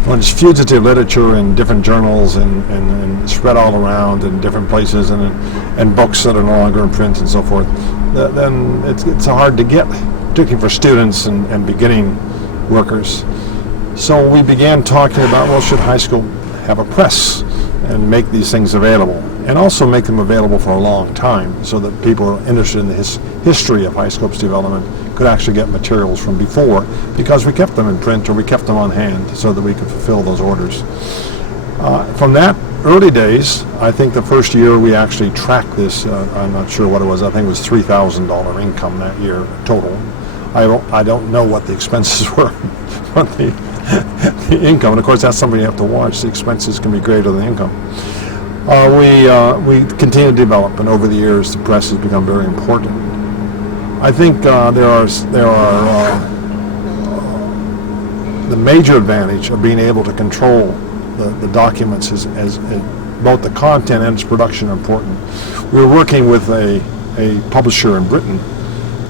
When it's fugitive literature in different journals and spread all around in different places, and books that are no longer in print and so forth, then it's hard to get, particularly for students and beginning workers. So we began talking about, well, should high school have a press and make these things available, and also make them available for a long time, so that people who are interested in the history of high school's development could actually get materials from before, because we kept them in print or we kept them on hand so that we could fulfill those orders. From that early days, I think the first year we actually tracked this, I'm not sure what it was, I think it was $3,000 income that year total. I don't know what the expenses were, but the income, and of course that's something you have to watch. The expenses can be greater than the income. We continue to develop, and over the years the press has become very important. I think there are the major advantage of being able to control the documents as both the content and its production are important. We were working with a publisher in Britain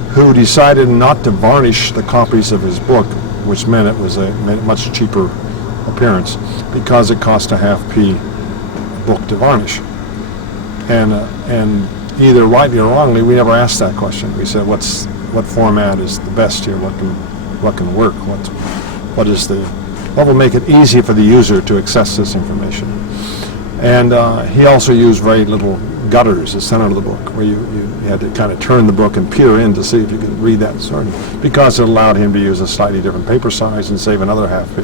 who decided not to varnish the copies of his book which meant it was a much cheaper appearance because it cost a half p book to varnish. And either rightly or wrongly, we never asked that question. We said, what format is the best here? What can work? What will make it easy for the user to access this information? And he also used very little gutters, the center of the book, where you had to kind of turn the book and peer in to see if you could read that sort of, because it allowed him to use a slightly different paper size and save another half p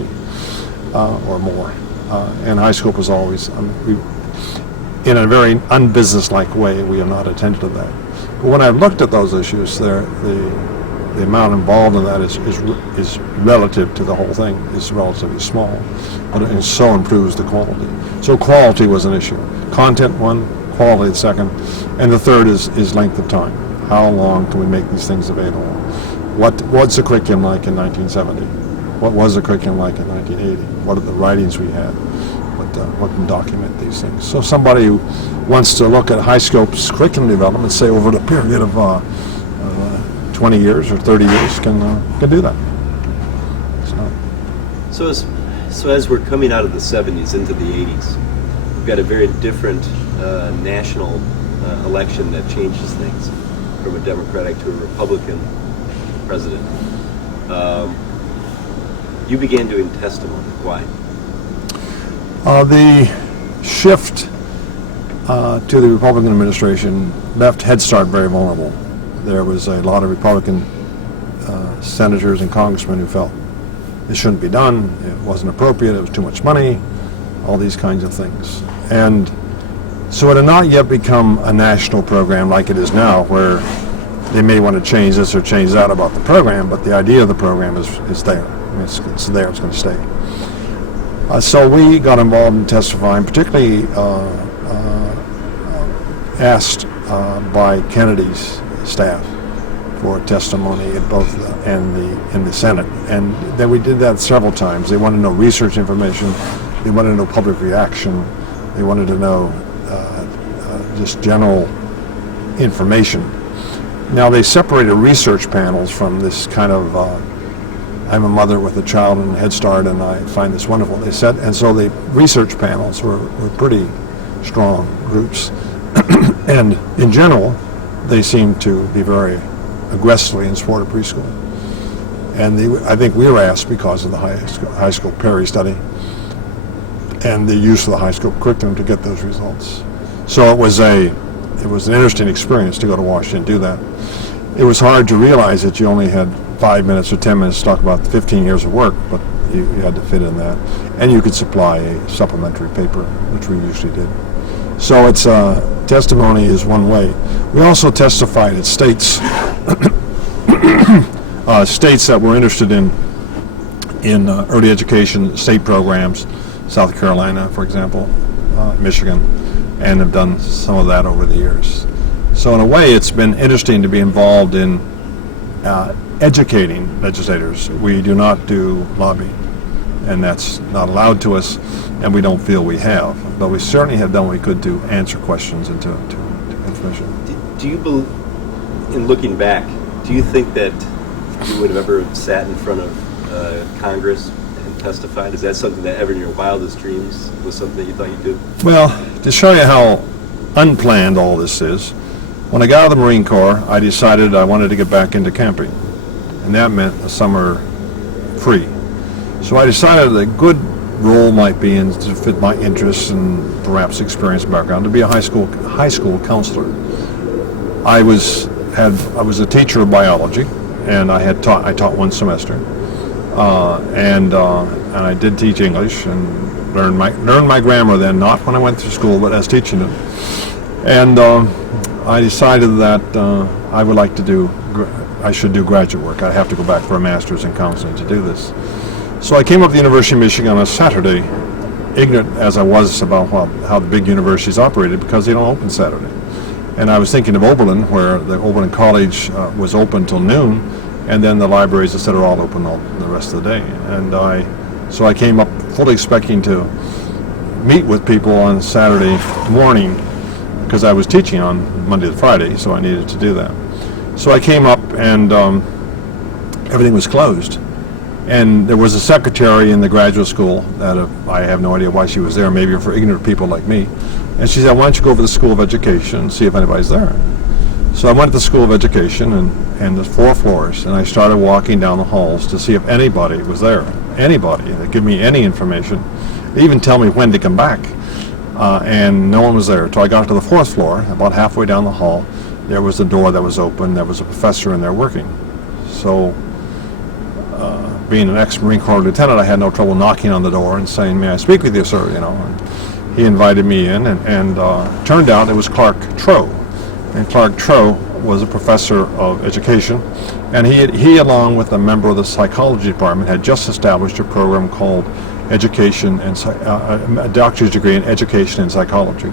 or more. And high school was always, in a very unbusinesslike way, we have not attended to that. But when I've looked at those issues, the amount involved in that is relative to the whole thing, is relatively small, but it so improves the quality. So quality was an issue. Content one, quality the second, and the third is length of time. How long can we make these things available? What's the curriculum like in 1970? What was the curriculum like in 1980? What are the writings we had? What can document these things? So somebody who wants to look at high school's curriculum development, say over the period of 20 years or 30 years, can do that. So as we're coming out of the 70s into the 80s, we've got a very different national election that changes things from a Democratic to a Republican president. You began doing testimony. Why? The shift to the Republican administration left Head Start very vulnerable. There was a lot of Republican senators and congressmen who felt it shouldn't be done, it wasn't appropriate, it was too much money, all these kinds of things. And so it had not yet become a national program like it is now, where they may want to change this or change that about the program, but the idea of the program is there. I mean, it's there, it's going to stay. So we got involved in testifying, particularly asked by Kennedy's staff for testimony in both in the Senate, and then we did that several times. They wanted to know research information, they wanted to know public reaction, they wanted to know just general information. Now they separated research panels from this kind of I'm a mother with a child in Head Start and I find this wonderful, they said, and so the research panels were pretty strong groups. And in general, they seemed to be very aggressively in support of preschool. And I think we were asked because of the high school Perry study and the use of the high school curriculum to get those results. So it was an interesting experience to go to Washington and do that. It was hard to realize that you only had 5 minutes or 10 minutes to talk about the 15 years of work, but you had to fit in that. And you could supply a supplementary paper, which we usually did. So it's testimony is one way. We also testified at states states that were interested in early education state programs, South Carolina, for example, Michigan, and have done some of that over the years. So in a way, it's been interesting to be involved in educating legislators. We do not do lobbying, and that's not allowed to us, and we don't feel we have. But we certainly have done what we could to answer questions and to information. Do you believe, in looking back, do you think that you would have ever sat in front of Congress and testified? Is that something that ever in your wildest dreams was something that you thought you'd do? Well, to show you how unplanned all this is, when I got out of the Marine Corps, I decided I wanted to get back into camping, and that meant a summer free. So I decided a good role might be in to fit my interests and perhaps experience background to be a high school counselor. I was a teacher of biology, and I taught one semester, and I did teach English and learned my grammar then, not when I went to school, but as teaching it. And I decided that I would like to I should do graduate work. I'd have to go back for a master's in counseling to do this. So I came up to the University of Michigan on a Saturday, ignorant as I was about how the big universities operated, because they don't open Saturday. And I was thinking of Oberlin, where the Oberlin College was open till noon, and then the libraries, etc., are all open all the rest of the day. And so I came up fully expecting to meet with people on Saturday morning, because I was teaching on Monday to Friday, so I needed to do that. So I came up, and everything was closed. And there was a secretary in the graduate school that I have no idea why she was there, maybe for ignorant people like me. And she said, why don't you go over to the School of Education and see if anybody's there? So I went to the School of Education, and there's 4 floors, and I started walking down the halls to see if anybody was there. Anybody that give me any information. They even tell me when to come back. And no one was there. So I got to the 4th floor, about halfway down the hall. There was a door that was open. There was a professor in there working. So being an ex-Marine Corps lieutenant, I had no trouble knocking on the door and saying, may I speak with you, sir? You know, and he invited me in, and turned out it was Clark Trow. And Clark Trow was a professor of education, and he along with a member of the psychology department, had just established a program called education and a doctor's degree in education and psychology.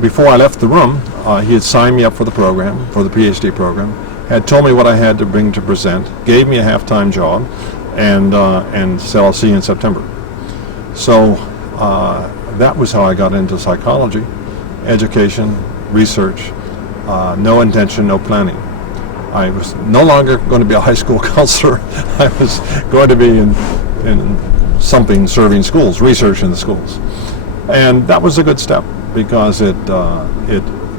Before I left the room, he had signed me up for the program, for the PhD program, had told me what I had to bring to present, gave me a half-time job, and said, I'll see you in September. So that was how I got into psychology, education, research, no intention, no planning. I was no longer going to be a high school counselor. I was going to be in something serving schools, research in the schools. And that was a good step because it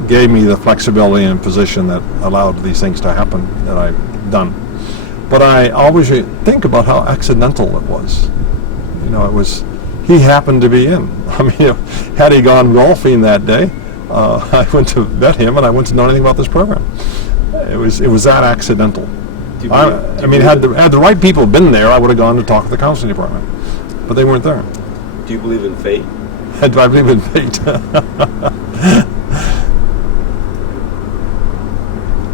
gave me the flexibility and position that allowed these things to happen that I've done. But I always think about how accidental it was. You know, he happened to be in. I mean, had he gone golfing that day, I went to vet him and I wouldn't know anything about this program. It was that accidental. Had the right people been there, I would have gone to talk to the counseling department. But they weren't there. Do you believe in fate? Do I believe in fate?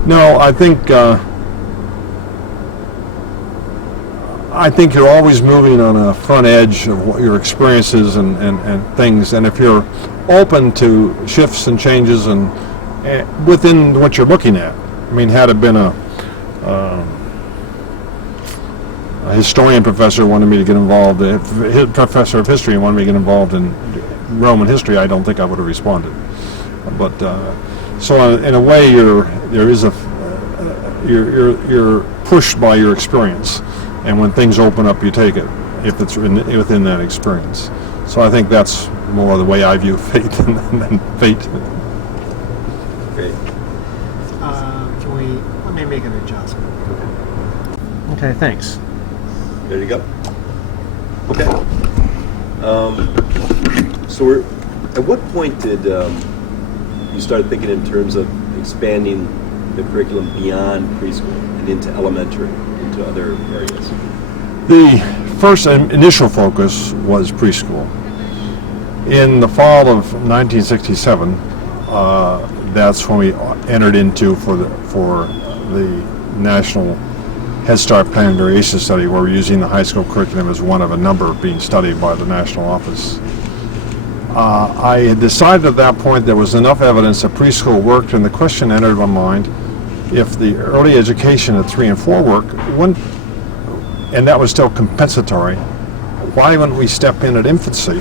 No, I think you're always moving on a front edge of what your experiences and things, and if you're open to shifts and changes and within what you're looking at. I mean, had it been a historian professor wanted me to get involved, a professor of history wanted me to get involved in Roman history, I don't think I would have responded. But so in a way, you're pushed by your experience, and when things open up, you take it if it's within that experience. So I think that's more the way I view fate than fate. Great. Let me make an adjustment. Okay, thanks. There you go. Okay. So at what point did you start thinking in terms of expanding the curriculum beyond preschool and into elementary, into other areas? The first initial focus was preschool. In the fall of 1967, that's when we entered into for the National Head Start Plan Variation Study, where we're using the high school curriculum as one of a number being studied by the national office. I had decided at that point there was enough evidence that preschool worked, and the question entered my mind, if the early education at 3 and 4 worked, and that was still compensatory, why wouldn't we step in at infancy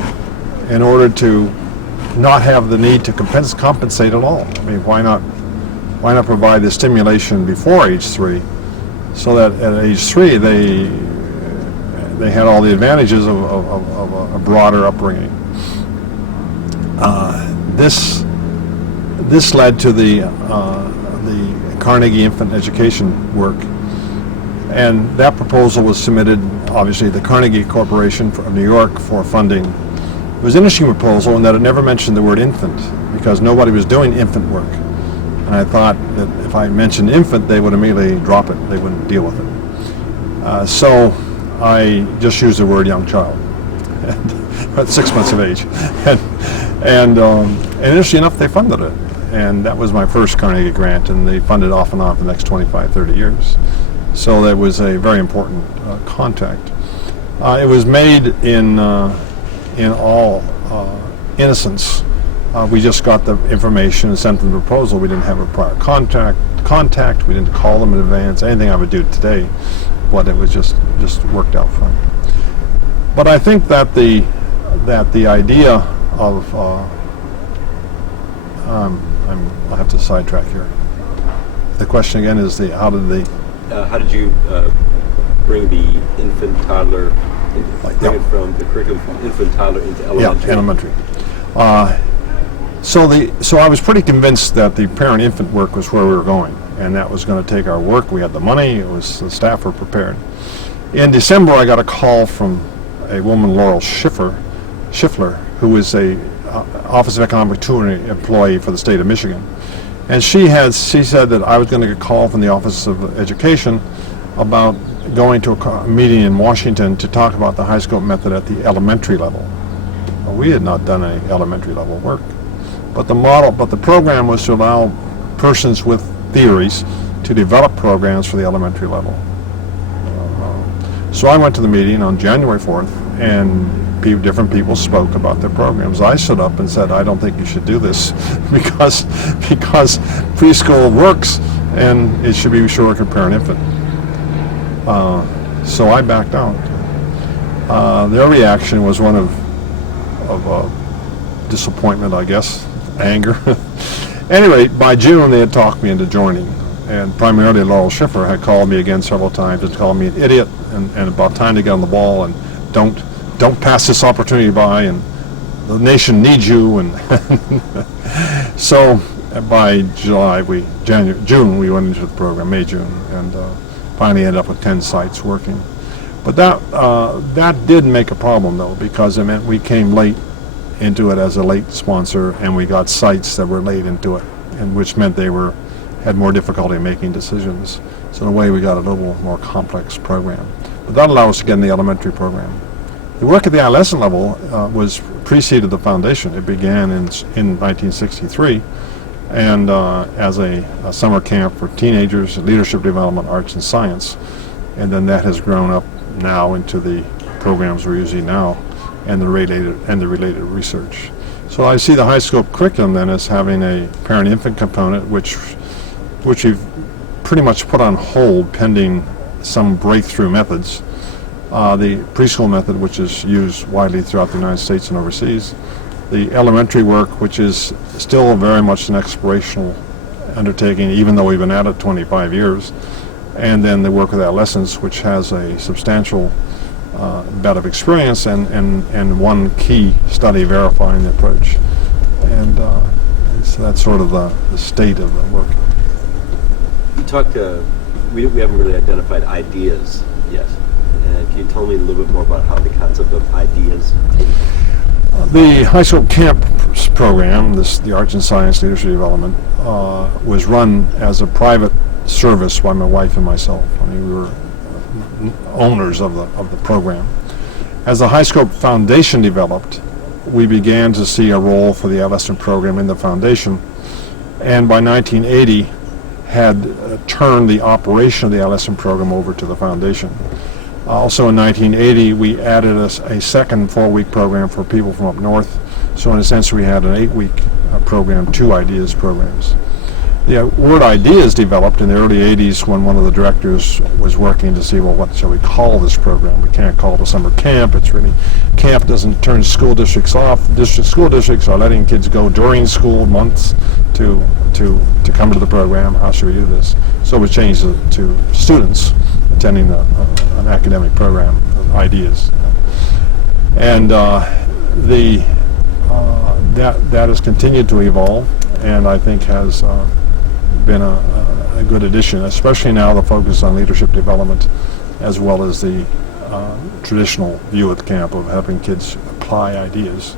in order to not have the need to compensate at all? I mean, why not provide the stimulation before age 3, so that at age 3 they had all the advantages of a broader upbringing. This led to the Carnegie Infant Education work, and that proposal was submitted, obviously, to the Carnegie Corporation of New York for funding. It was an interesting proposal in that it never mentioned the word infant, because nobody was doing infant work. And I thought that if I mentioned infant, they would immediately drop it. They wouldn't deal with it. So I just used the word young child, at 6 months of age. And interestingly enough, they funded it. And that was my first Carnegie grant, and they funded off and on for the next 25, 30 years. So that was a very important contact. It was made in all innocence. We just got the information and sent them the proposal. We didn't have a prior contact. We didn't call them in advance. Anything I would do today, but it was just worked out fine. But I think that the idea of I'll have to sidetrack here. The question again is how did you bring the infant toddler, bring Yeah. it from the curriculum from infant toddler into elementary. Yeah, elementary. So I was pretty convinced that the parent-infant work was where we were going, and that was going to take our work. We had the money. It was the staff were prepared. In December, I got a call from a woman, Laurel Schiffler, who is a Office of Economic Opportunity employee for the state of Michigan, and she said that I was going to get a call from the Office of Education about going to a meeting in Washington to talk about the high scope method at the elementary level. Well, we had not done any elementary level work, but the program was to allow persons with theories to develop programs for the elementary level. So I went to the meeting on January 4th, and different people spoke about their programs. I stood up and said, I don't think you should do this because preschool works and it should be short of parent-infant. So I backed out. Their reaction was one of disappointment, I guess, anger. Anyway, by June they had talked me into joining, and primarily Laurel Schiffer had called me again several times and called me an idiot and about time to get on the ball and don't pass this opportunity by, and the nation needs you. And so by June we went into the program, May, June, and finally ended up with 10 sites working. But that did make a problem though, because it meant we came late into it as a late sponsor, and we got sites that were late into it, and which meant they had more difficulty making decisions. So in a way we got a little more complex program. But that allowed us to get in the elementary program. The work at the adolescent level preceded the foundation. It began in 1963, and as a summer camp for teenagers, leadership development, arts and science, and then that has grown up now into the programs we're using now, and the related research. So I see the high scope curriculum then as having a parent-infant component, which we've pretty much put on hold pending some breakthrough methods. The preschool method, which is used widely throughout the United States and overseas. The elementary work, which is still very much an explorational undertaking, even though we've been at it 25 years. And then the work with adolescents, which has a substantial bed of experience and one key study verifying the approach. And so that's sort of the state of the work. You talked, we haven't really identified ideas yet. Can you tell me a little bit more about how the concept of ideas came? The high school camp program, the Arts and Science Leadership Development, was run as a private service by my wife and myself. I mean, we were owners of the program. As the high school foundation developed, we began to see a role for the adolescent program in the foundation, and by 1980 had turned the operation of the adolescent program over to the foundation. Also in 1980, we added a second 4-week program for people from up north. So in a sense, we had an 8-week program, 2 ideas programs. The word ideas developed in the early 80s when one of the directors was working to see, well, what shall we call this program? We can't call it a summer camp. It's really, camp doesn't turn school districts off. School districts are letting kids go during school months to come to the program. How should we do this? So we changed it to students attending an academic program of ideas. And that has continued to evolve, and I think has been a good addition, especially now the focus on leadership development as well as the traditional view at the camp of having kids apply ideas,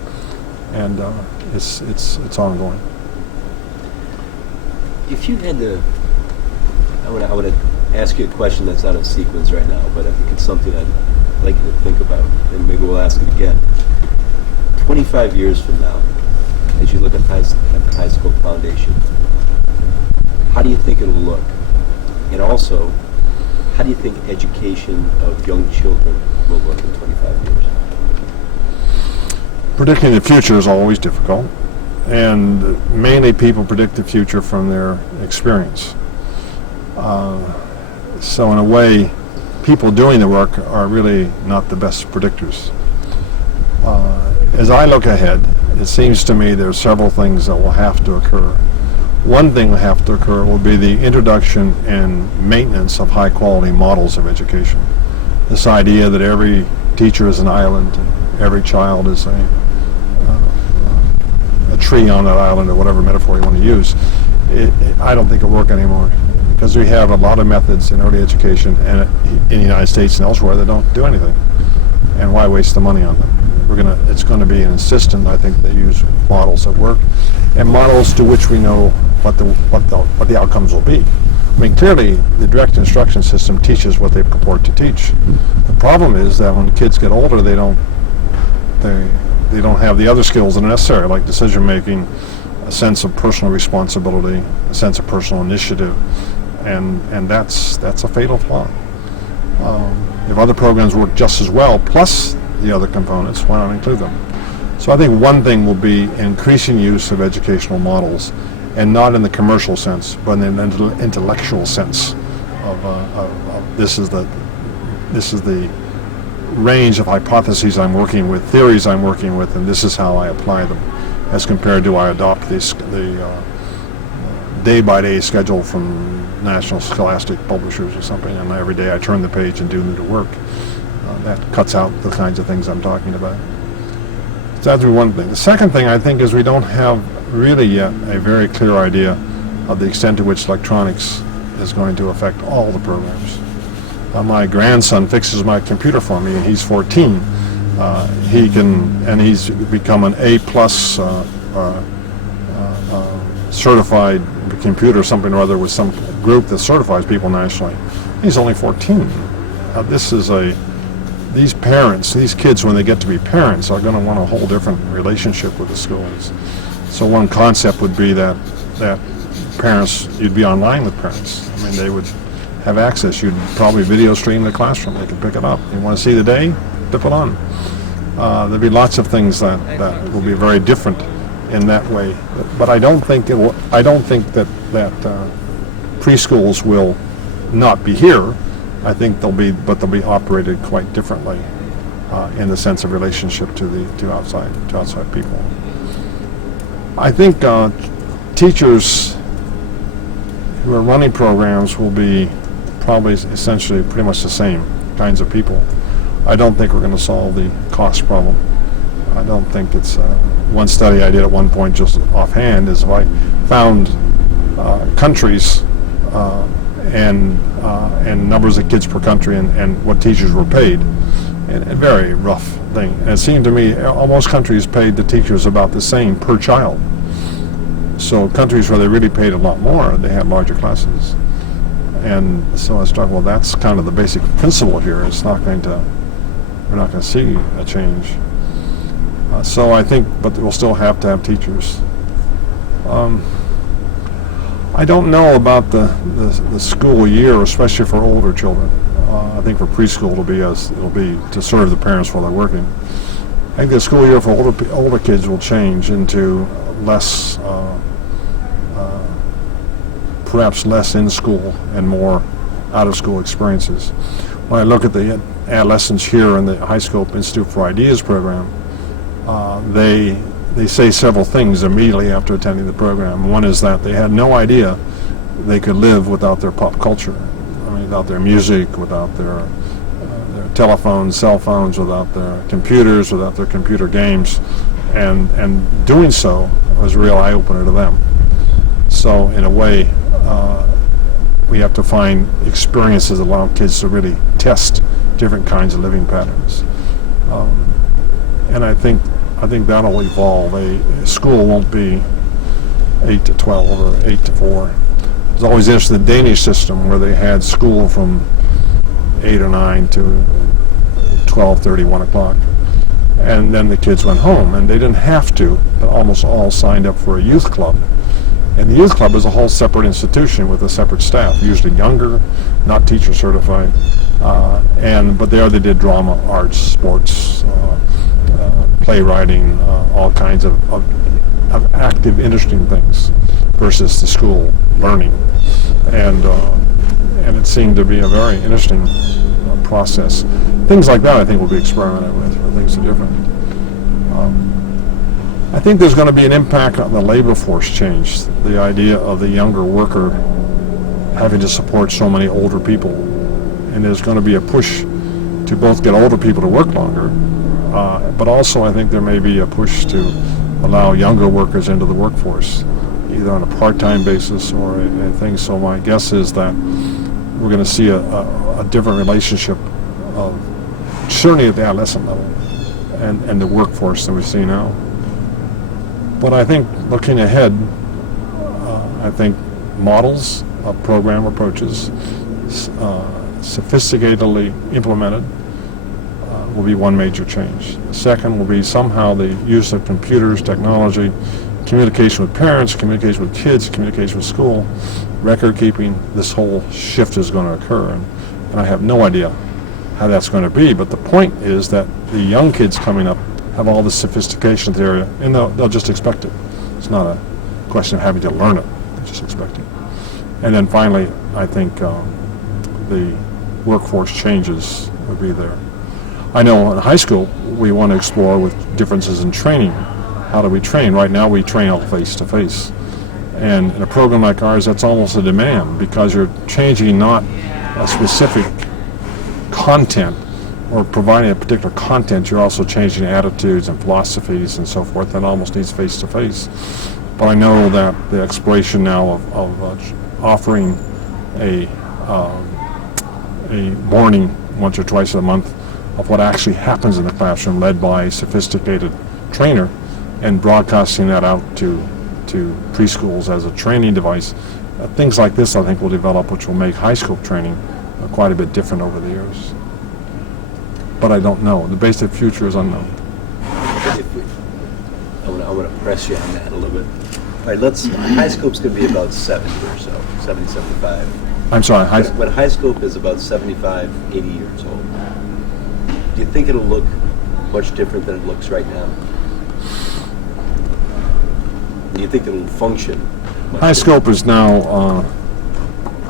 and it's ongoing. If you had to, I want to ask you a question that's out of sequence right now, but I think it's something I'd like you to think about, and maybe we'll ask it again. 25 years from now, as you look at the high school foundation, how do you think it'll look? And also, how do you think education of young children will look in 25 years? Predicting the future is always difficult, and mainly people predict the future from their experience. So in a way, people doing the work are really not the best predictors. As I look ahead, it seems to me there are several things that will have to occur. One thing that will have to occur will be the introduction and maintenance of high-quality models of education. this idea that every teacher is an island, and every child is a tree on that island, or whatever metaphor you want to use. I don't think it'll work anymore, because we have a lot of methods in early education and in the United States and elsewhere that don't do anything. And why waste the money on them? It's going to be an insistent, I think, they use models that work, and models to which we know what the outcomes will be. I mean, clearly, the direct instruction system teaches what they purport to teach. The problem is that when kids get older, they don't have the other skills that are necessary, like decision making, a sense of personal responsibility, a sense of personal initiative, and that's a fatal flaw. If other programs work just as well, plus the other components, why not include them? So I think one thing will be increasing use of educational models, and not in the commercial sense, but in the intellectual sense of this is the range of hypotheses I'm working with, theories I'm working with, and this is how I apply them, as compared to I adopt the day-by-day schedule from National Scholastic Publishers or something, and every day I turn the page and do the work. That cuts out the kinds of things I'm talking about. So that's one thing. The second thing, I think, is we don't have really yet a very clear idea of the extent to which electronics is going to affect all the programs. My grandson fixes my computer for me, and he's 14. He's become an A+ certified computer, something or other, with some group that certifies people nationally. He's only 14. These parents, these kids, when they get to be parents, are going to want a whole different relationship with the schools. So one concept would be that parents, you'd be online with parents. I mean, they would have access. You'd probably video stream the classroom. They could pick it up. You want to see the day? Flip it on. There'll be lots of things that will be very different in that way. But I don't think that preschools will not be here. I think they'll be operated quite differently in the sense of relationship to outside people. I think teachers who are running programs will be probably essentially pretty much the same kinds of people. I don't think we're going to solve the cost problem. I don't think it's one study I did at one point, just offhand, is if I found countries and numbers of kids per country and what teachers were paid, and a very rough thing. And it seemed to me almost countries paid the teachers about the same per child. So countries where they really paid a lot more, they had larger classes. And so I was talking, well, that's kind of the basic principle here. We're not going to see a change. So I think, but we'll still have to have teachers. I don't know about the school year, especially for older children. I think for preschool it'll be to serve the parents while they're working. I think the school year for older kids will change into less, perhaps less in school and more out of school experiences. When I look at the adolescents here in the High Scope Institute for Ideas program, they say several things immediately after attending the program. One is that they had no idea they could live without their pop culture. I mean, without their music, without their telephones, cell phones, without their computers, without their computer games, and doing so was a real eye-opener to them. So in a way, we have to find experiences that allow kids to really test different kinds of living patterns. And I think that'll evolve. A school won't be 8 to 12 or 8 to 4. It's always interesting, the Danish system, where they had school from 8 or 9 to 12:30, 1 o'clock. And then the kids went home, and they didn't have to, but almost all signed up for a youth club. And the youth club is a whole separate institution with a separate staff, usually younger, not teacher certified. But there they did drama, arts, sports, playwriting, all kinds of active, interesting things, versus the school learning. And it seemed to be a very interesting process. Things like that I think will be experimented with, where things are different. I think there's going to be an impact on the labor force change, the idea of the younger worker having to support so many older people. And there's going to be a push to both get older people to work longer, but also I think there may be a push to allow younger workers into the workforce, either on a part-time basis or a thing. So my guess is that we're going to see a different relationship of, certainly at the adolescent level, and the workforce that we see now. But I think looking ahead, I think models of program approaches, sophisticatedly implemented, will be one major change. Second will be somehow the use of computers, technology, communication with parents, communication with kids, communication with school, record keeping. This whole shift is going to occur, and I have no idea how that's going to be, but the point is that the young kids coming up have all the sophistication in the area, and they'll just expect it. It's not a question of having to learn it, they just expect it. And then finally, I think the workforce changes would be there. I know in high school we want to explore with differences in training. How do we train? Right now we train all face-to-face. And in a program like ours, that's almost a demand, because you're changing not a specific content or providing a particular content, you're also changing attitudes and philosophies and so forth. That almost needs face-to-face. But I know that the exploration now of offering a morning once or twice a month of what actually happens in the classroom, led by a sophisticated trainer, and broadcasting that out to preschools as a training device. Things like this I think will develop, which will make high school training quite a bit different over the years. But I don't know. The basic future is unknown. I want to press you on that a little bit. All right, high scope's going to be about 70 or so, 70, 75. I'm sorry, When high scope is about 75, 80 years old, do you think it'll look much different than it looks right now? Do you think it'll function? high scope is now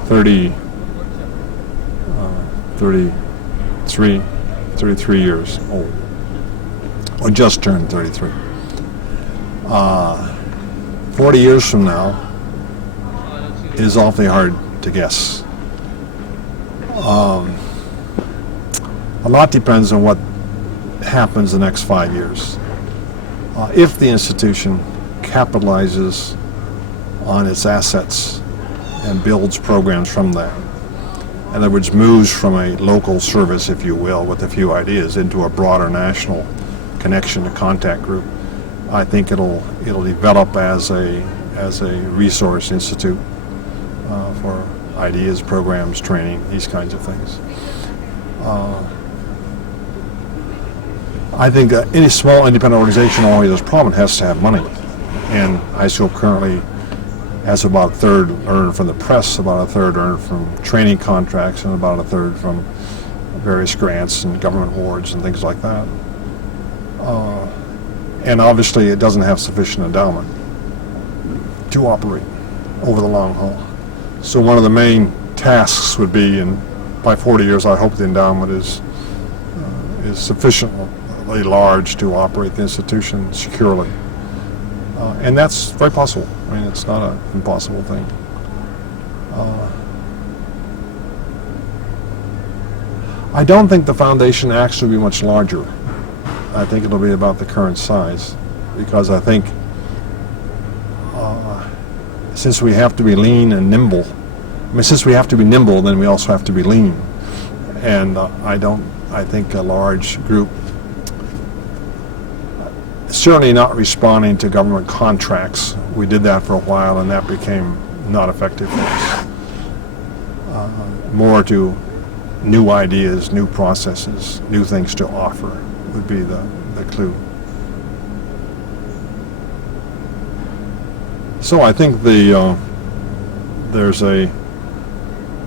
33 years old, or just turned 33. 40 years from now is awfully hard to guess. A lot depends on what happens the next 5 years. If the institution capitalizes on its assets and builds programs from that, in other words, moves from a local service, if you will, with a few ideas into a broader national connection, a contact group, I think it'll develop as a resource institute for ideas, programs, training, these kinds of things. I think any small independent organization always has a problem. It has to have money, and high school currently has about a third earned from the press, about a third earned from training contracts, and about a third from various grants and government awards and things like that. And obviously it doesn't have sufficient endowment to operate over the long haul. So one of the main tasks would be, and by 40 years I hope the endowment is sufficiently large to operate the institution securely. And that's very possible. I mean, it's not an impossible thing. I don't think the foundation actually will be much larger. I think it'll be about the current size, because I think since we have to be lean and nimble, since we have to be nimble, then we also have to be lean. And I think a large group, certainly not responding to government contracts. We did that for a while, and that became not effective for us. More to new ideas, new processes, new things to offer would be the clue. So I think there's a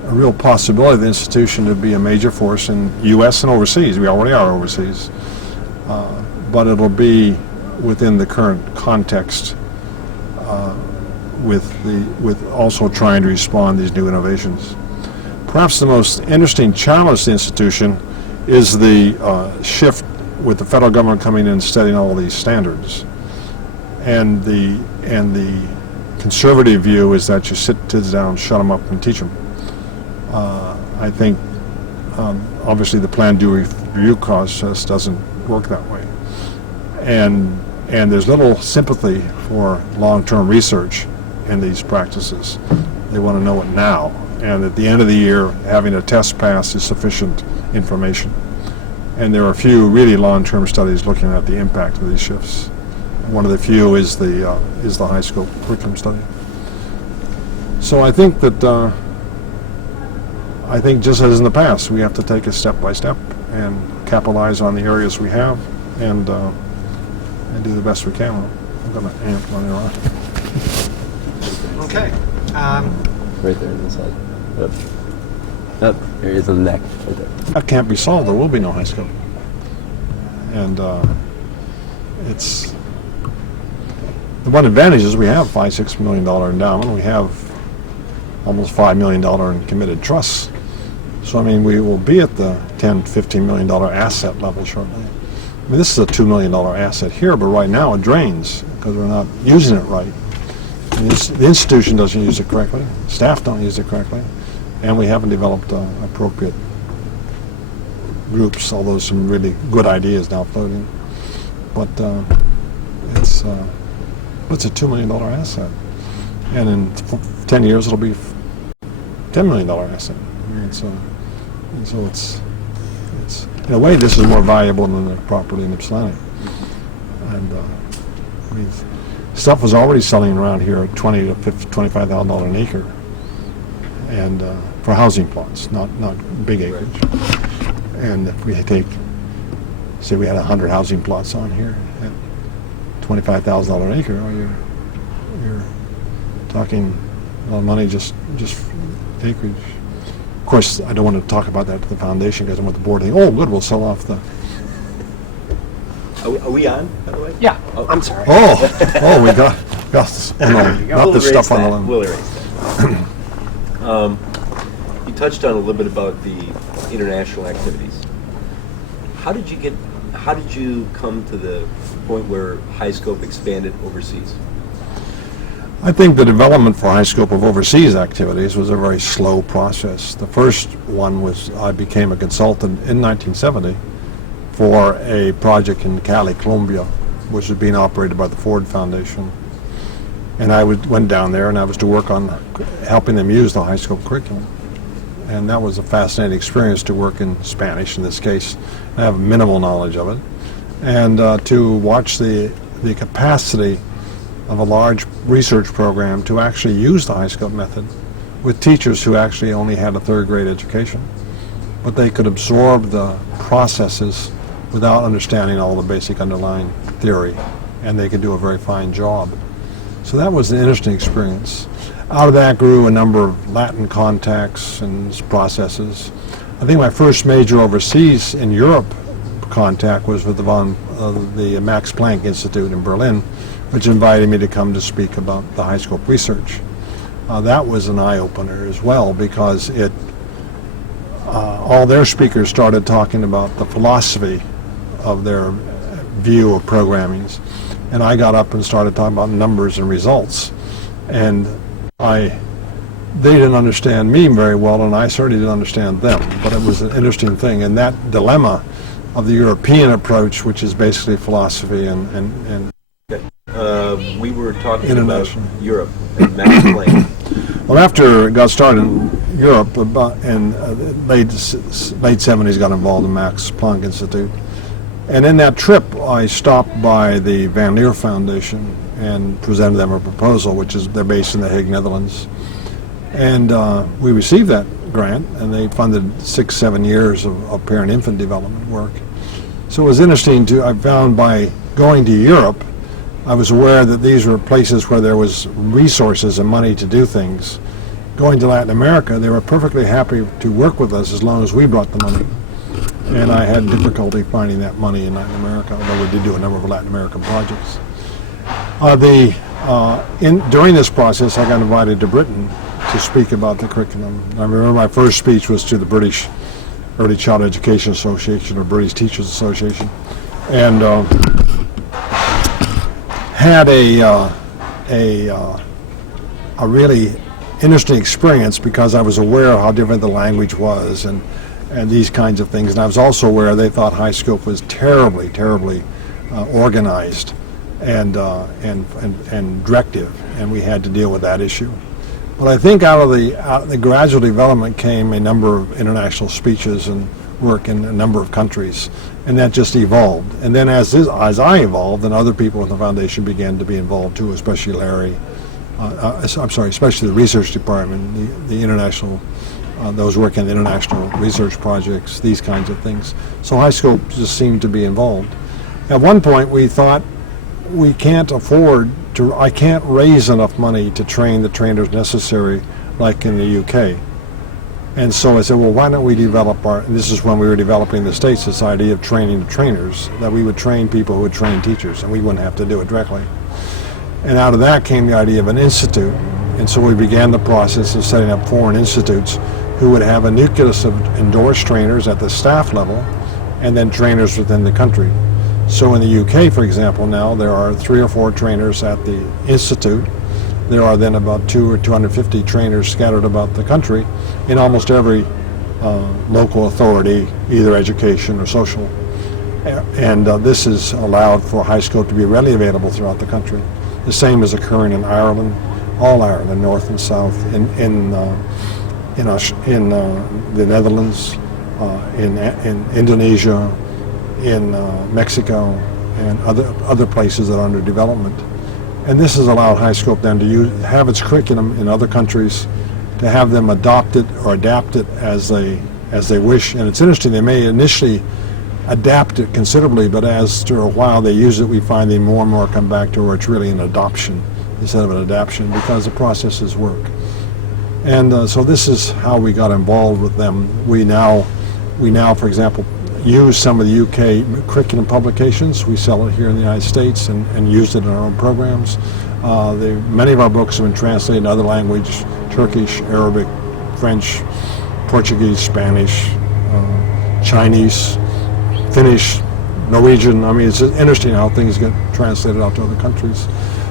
real possibility of the institution to be a major force in U.S. and overseas. We already are overseas. But it'll be within the current context, with also trying to respond to these new innovations. Perhaps the most interesting challenge to the institution is the shift with the federal government coming in and setting all these standards. And the conservative view is that you sit kids down, shut them up, and teach them. I think obviously the plan review process doesn't work that way. And there's little sympathy for long-term research in these practices. They want to know it now. And at the end of the year, having a test pass is sufficient information. And there are a few really long-term studies looking at the impact of these shifts. One of the few is the high school curriculum study. So I think that just as in the past, we have to take it step by step and capitalize on the areas we have and do the best we can. I'm going to amp running around. Okay. Right there on the side. Up. There it is on the neck. Right there. That can't be solved. There will be no high school. And it's the one advantage is we have $5-6 million endowment. We have almost $5 million in committed trusts. So I mean, we will be at the $10-15 million asset level shortly. I mean, this is a $2 million asset here, but right now it drains because we're not using it right. And the institution doesn't use it correctly. Staff don't use it correctly. And we haven't developed appropriate groups, although some really good ideas now floating. But it's a $2 million asset. And in 10 years, it'll be $10 million asset. And so it's in a way, this is more valuable than the property in Ypsilanti. And I mean, stuff was already selling around here at $20,000 to $25,000 an acre, and for housing plots, not big acreage. And if we take, say, we had 100 housing plots on here at $25,000 an acre, well, you're talking a lot of money just acreage. Of course, I don't want to talk about that to the foundation because I want the board to think, oh, good, we'll sell off the. Are we on, by the way? Yeah. Oh, I'm sorry. Oh, we got this. Oh, no, not We'll the erase stuff on the that. line. We'll erase that. You touched on a little bit about the international activities. How did you come to the point where High Scope expanded overseas? I think the development for High Scope of overseas activities was a very slow process. The first one was I became a consultant in 1970 for a project in Cali, Colombia, which was being operated by the Ford Foundation. And I went down there and I was to work on helping them use the High Scope curriculum. And that was a fascinating experience to work in Spanish in this case. I have minimal knowledge of it. And to watch the capacity of a large research program to actually use the High Scope method with teachers who actually only had a third grade education. But they could absorb the processes without understanding all the basic underlying theory, and they could do a very fine job. So that was an interesting experience. Out of that grew a number of Latin contacts and processes. I think my first major overseas in Europe contact was with the Max Planck Institute in Berlin, which invited me to come to speak about the High Scope research. That was an eye-opener as well because all their speakers started talking about the philosophy of their view of programming. And I got up and started talking about numbers and results. And they didn't understand me very well, and I certainly didn't understand them. But it was an interesting thing. And that dilemma of the European approach, which is basically philosophy and we were talking about Europe and Max Planck. Well, after it got started in Europe, in late 70s, got involved in Max Planck Institute. And in that trip, I stopped by the Van Leer Foundation and presented them a proposal, which is they're based in The Hague, Netherlands. And we received that grant, and they funded 6-7 years of parent-infant development work. So it was interesting I found by going to Europe, I was aware that these were places where there was resources and money to do things. Going to Latin America, they were perfectly happy to work with us as long as we brought the money. And I had difficulty finding that money in Latin America, although we did do a number of Latin American projects. During this process, I got invited to Britain to speak about the curriculum. I remember my first speech was to the British Early Childhood Education Association, or British Teachers Association, and had a really interesting experience because I was aware of how different the language was, and and these kinds of things. And I was also aware they thought high scope was terribly organized and directive, and we had to deal with that issue. But I think out of the gradual development came a number of international speeches and work in a number of countries, and that just evolved. And then as I evolved, and other people in the foundation began to be involved too, especially Larry. Especially the research department, the international, those working in international research projects, these kinds of things. So high scope just seemed to be involved. At one point, we thought we can't afford to. I can't raise enough money to train the trainers necessary, like in the UK. And so I said, well, why don't we develop our, and this is when we were developing the State Society of Training the Trainers, that we would train people who would train teachers, and we wouldn't have to do it directly. And out of that came the idea of an institute. And so we began the process of setting up foreign institutes who would have a nucleus of endorsed trainers at the staff level and then trainers within the country. So in the UK, for example, now there are 3 or 4 trainers at the institute. There are then about 200 or 250 trainers scattered about the country in almost every local authority, either education or social. And this has allowed for high scope to be readily available throughout the country. The same is occurring in Ireland, all Ireland, North and South, in the Netherlands, in Indonesia, in Mexico, and other places that are under development. And this has allowed high scope then to have its curriculum in other countries, to have them adopt it or adapt it as they wish. And it's interesting, they may initially adapt it considerably, but as after a while they use it, we find they more and more come back to where it's really an adoption instead of an adaptation, because the processes work. And so this is how we got involved with them. We now, for example, use some of the UK curriculum publications. We sell it here in the United States and use it in our own programs. Many of our books have been translated in other languages: Turkish, Arabic, French, Portuguese, Spanish, Chinese, Finnish, Norwegian. I mean, it's interesting how things get translated out to other countries.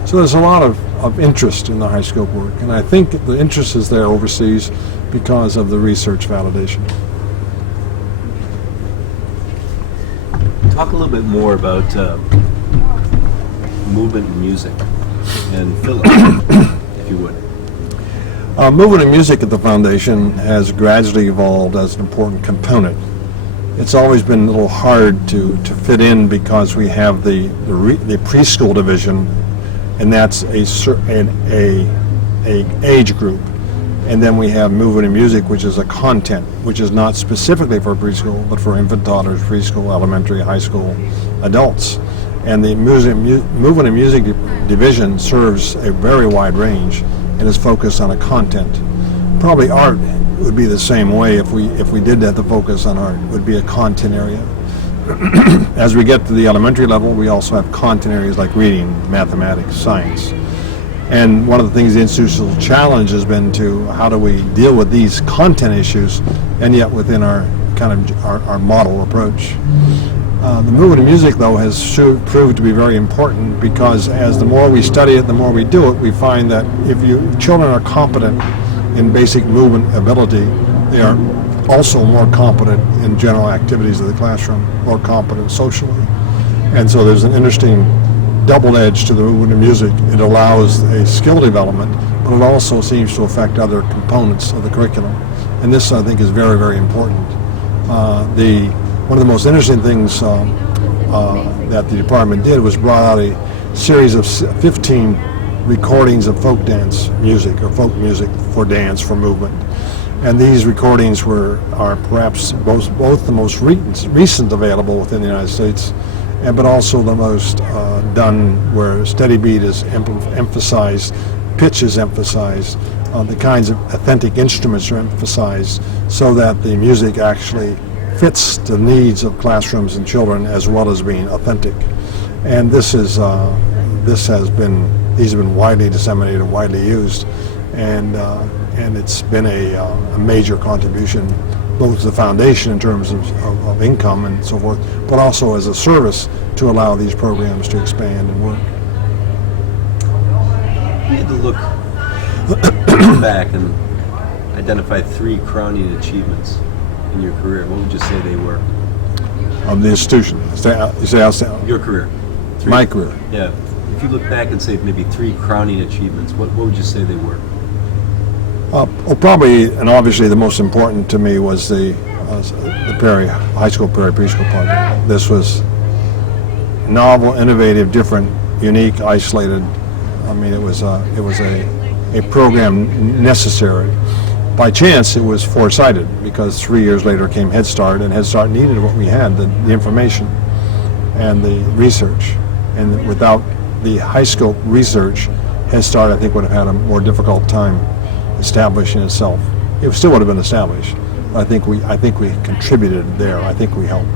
So there's a lot of interest in the high scope work, and I think the interest is there overseas because of the research validation. Talk a little bit more about movement and music, and Philip, if you would. Movement and music at the foundation has gradually evolved as an important component. It's always been a little hard to fit in because we have the preschool division, and that's a age group, and then we have movement and music, which is a content, which is not specifically for preschool, but for infant, toddlers, preschool, elementary, high school, adults. And the movement and music division serves a very wide range and is focused on a content. Probably art would be the same way if we did have the focus on art. It would be a content area. As we get to the elementary level, we also have content areas like reading, mathematics, science. And one of the things the institutional challenge has been to how do we deal with these content issues and yet within our model approach. The movement of music, though, has proved to be very important because as the more we study it, the more we do it, we find that if children are competent in basic movement ability, they are also more competent in general activities of the classroom, more competent socially. And so there's an interesting double edge to the movement of music. It allows a skill development, but it also seems to affect other components of the curriculum. And this, I think, is very, very important. One of the most interesting things that the department did was brought out a series of 15 recordings of folk dance music or folk music for dance, for movement. And these recordings are perhaps both the most recent available within the United States, but also the most done where steady beat is emphasized, pitch is emphasized, the kinds of authentic instruments are emphasized so that the music actually fits the needs of classrooms and children as well as being authentic. And these have been widely disseminated, widely used, and it's been a major contribution both to the foundation in terms of income and so forth, but also as a service to allow these programs to expand and work. We had to look back and identify 3 crowning achievements in in your career, what would you say they were? Of the institution. You say outside? Your career. Three. My career. Yeah. If you look back and say maybe 3 crowning achievements, what would you say they were? Well, probably and obviously the most important to me was the Perry High School Perry Preschool project. This was novel, innovative, different, unique, isolated. I mean, it was a program necessary. By chance, it was foresighted because 3 years later came Head Start, and Head Start needed what we had, the information and the research. And without the high school research, Head Start, I think, would have had a more difficult time establishing itself. It still would have been established. I think we contributed there. I think we helped.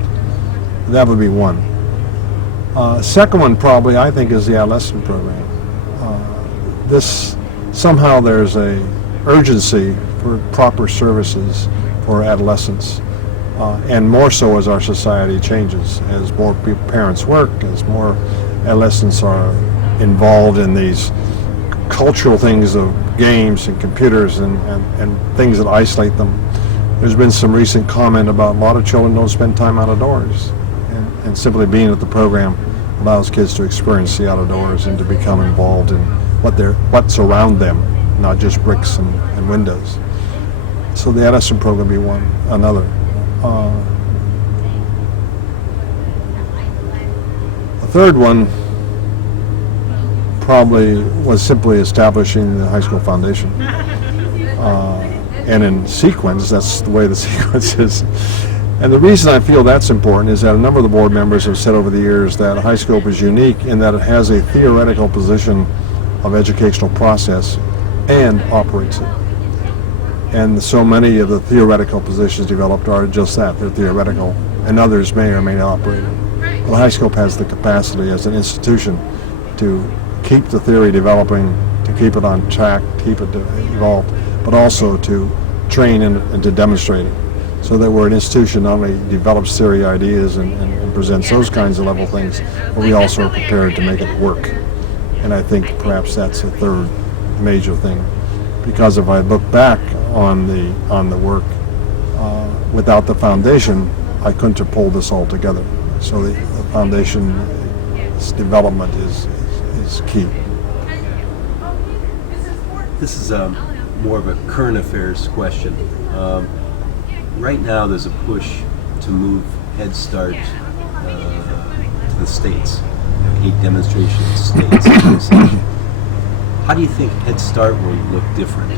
That would be one. Second one, probably, I think, is the adolescent program. Somehow there's a urgency for proper services for adolescents, and more so as our society changes, as more parents work, as more adolescents are involved in these cultural things of games and computers and things that isolate them. There's been some recent comment about a lot of children don't spend time out of doors, and simply being at the program allows kids to experience the out of doors and to become involved in what's around them, not just bricks and windows. So the adolescent program would be one. Another. A third one probably was simply establishing the high school foundation. And in sequence, that's the way the sequence is. And the reason I feel that's important is that a number of the board members have said over the years that high school is unique in that it has a theoretical position of educational process and operates it. And so many of the theoretical positions developed are just that, they're theoretical, and others may or may not operate it. But high school has the capacity as an institution to keep the theory developing, to keep it on track, to keep it evolved, but also to train and to demonstrate it. So that we're an institution not only develops theory ideas and presents those kinds of level things, but we also are prepared to make it work. And I think perhaps that's a third major thing. Because if I look back on the work, without the foundation, I couldn't have pulled this all together. So the foundation's development is key. This is more of a current affairs question. Right now there's a push to move Head Start to the states, a demonstration of states. How do you think Head Start will look different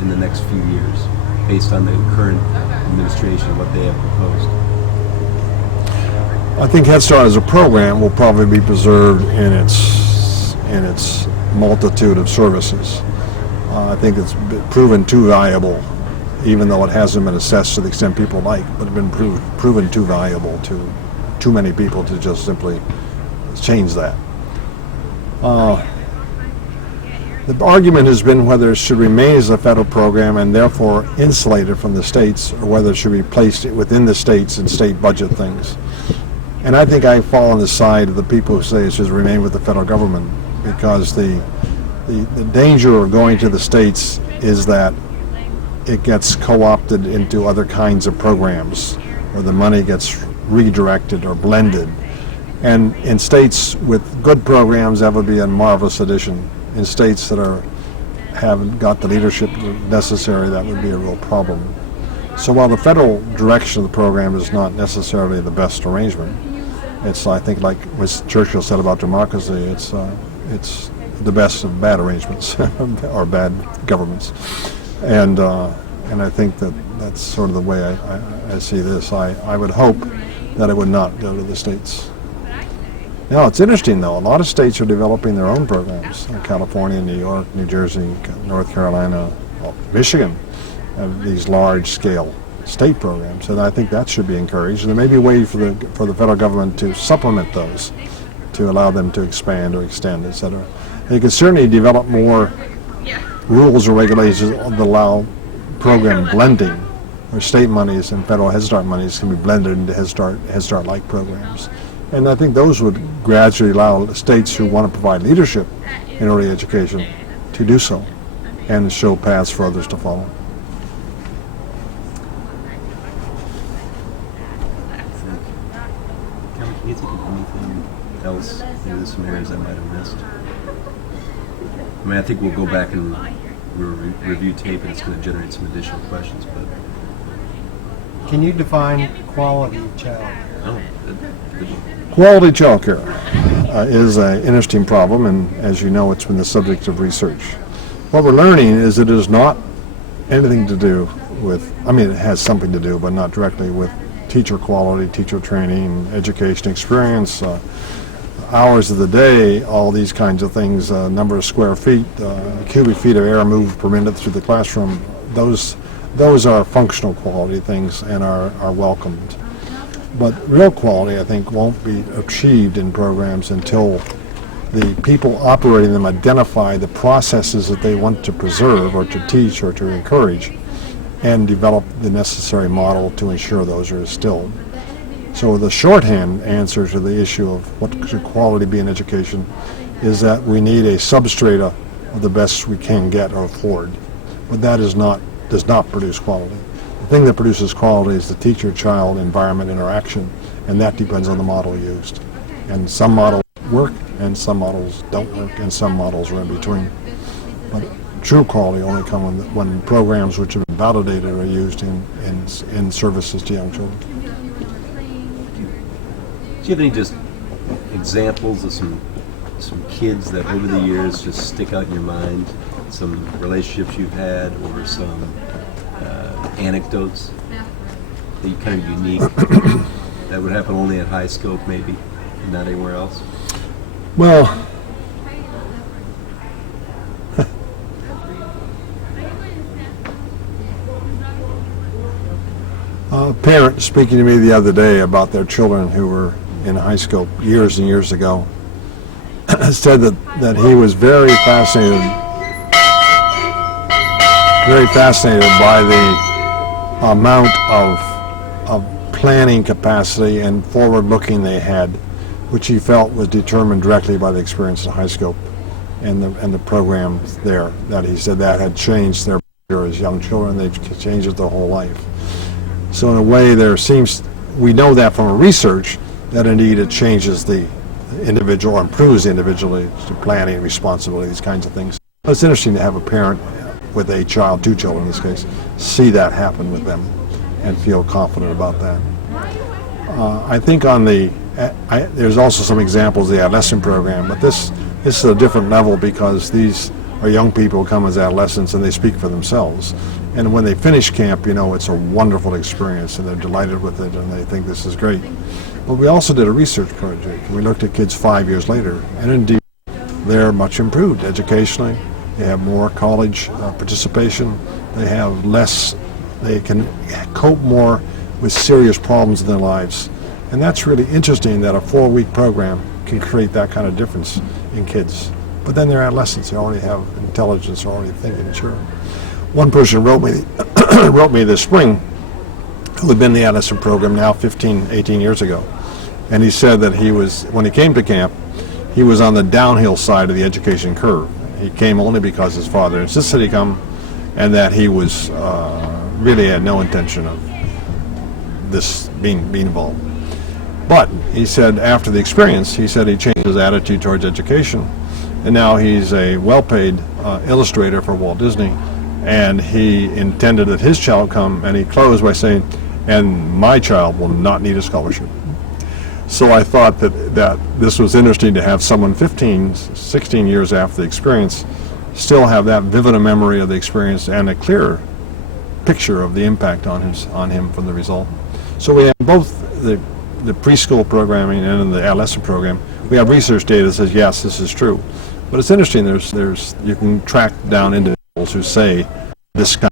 in the next few years based on the current administration and what they have proposed? I think Head Start as a program will probably be preserved in its multitude of services. I think it's proven too valuable, even though it hasn't been assessed to the extent people like, but it's been proven too valuable to too many people to just simply change that. The argument has been whether it should remain as a federal program and therefore insulated from the states, or whether it should be placed within the states and state budget things. And I think I fall on the side of the people who say it should remain with the federal government, because the danger of going to the states is that it gets co-opted into other kinds of programs, or the money gets redirected or blended. And in states with good programs, that would be a marvelous addition. In states that haven't got the leadership necessary, that would be a real problem. So while the federal direction of the program is not necessarily the best arrangement, it's, I think, like what Churchill said about democracy, it's the best of bad arrangements or bad governments. And I think that's sort of the way I see this. I would hope that it would not go to the states. Now, it's interesting, though. A lot of states are developing their own programs. California, New York, New Jersey, North Carolina, Michigan have these large-scale state programs, and I think that should be encouraged. And there may be a way for the federal government to supplement those, to allow them to expand or extend, etc. They could certainly develop more rules or regulations that allow program blending, where state monies and federal Head Start monies can be blended into Head Start-like programs. And I think those would gradually allow states who want to provide leadership in early education to do so and show paths for others to follow. Anything else? Maybe there's some areas I might have missed. I mean, I think we'll go back and review tape, and it's going to generate some additional questions. But Can you define quality child? oh, good. Quality childcare is an interesting problem, and as you know, it's been the subject of research. What we're learning is it is not anything to do with, I mean, it has something to do, but not directly with teacher quality, teacher training, education experience, hours of the day, all these kinds of things, number of square feet, cubic feet of air moved per minute through the classroom. Those are functional quality things and are welcomed. But real quality, I think, won't be achieved in programs until the people operating them identify the processes that they want to preserve or to teach or to encourage and develop the necessary model to ensure those are instilled. So the shorthand answer to the issue of what should quality be in education is that we need a substrate of the best we can get or afford. But that does not produce quality. The thing that produces quality is the teacher-child environment interaction, and that depends on the model used. And some models work, and some models don't work, and some models are in between. But true quality only comes when programs which have been validated are used in services to young children. Do you have any just examples of some kids that over the years just stick out in your mind? Some relationships you've had, or some anecdotes that you kind of unique that would happen only at high scope, maybe, and not anywhere else? Well, a parent speaking to me the other day about their children who were in high school years and years ago said that he was very fascinated by the amount of planning capacity and forward looking they had, which he felt was determined directly by the experience of high school and the programs there. That he said that had changed their behavior as young children. They've changed it their whole life. So in a way, we know that from our research that indeed it changes the individual or improves the individual to planning, responsibility, these kinds of things. But it's interesting to have a parent with a child, two children in this case, see that happen with them and feel confident about that. I think there's also some examples of the adolescent program, but this is a different level because these are young people who come as adolescents and they speak for themselves. And when they finish camp, it's a wonderful experience and they're delighted with it and they think this is great. But we also did a research project. We looked at kids 5 years later, and indeed they're much improved educationally. They have more college participation. They have less, they can cope more with serious problems in their lives. And that's really interesting that a 4-week program can create that kind of difference in kids. But then they're adolescents, they already have intelligence, they're already thinking, sure. One person wrote me this spring who had been in the adolescent program now 15, 18 years ago. And he said that when he came to camp, he was on the downhill side of the education curve. He came only because his father insisted he come, and that he was really had no intention of this being involved. But he said after the experience, he said he changed his attitude towards education, and now he's a well-paid illustrator for Walt Disney, and he intended that his child come, and he closed by saying, and my child will not need a scholarship. So I thought that this was interesting to have someone 15, 16 years after the experience still have that vivid a memory of the experience and a clear picture of the impact on him from the result. So we have both the preschool programming and in the adolescent program, we have research data that says yes, this is true. But it's interesting. There's you can track down individuals who say this kind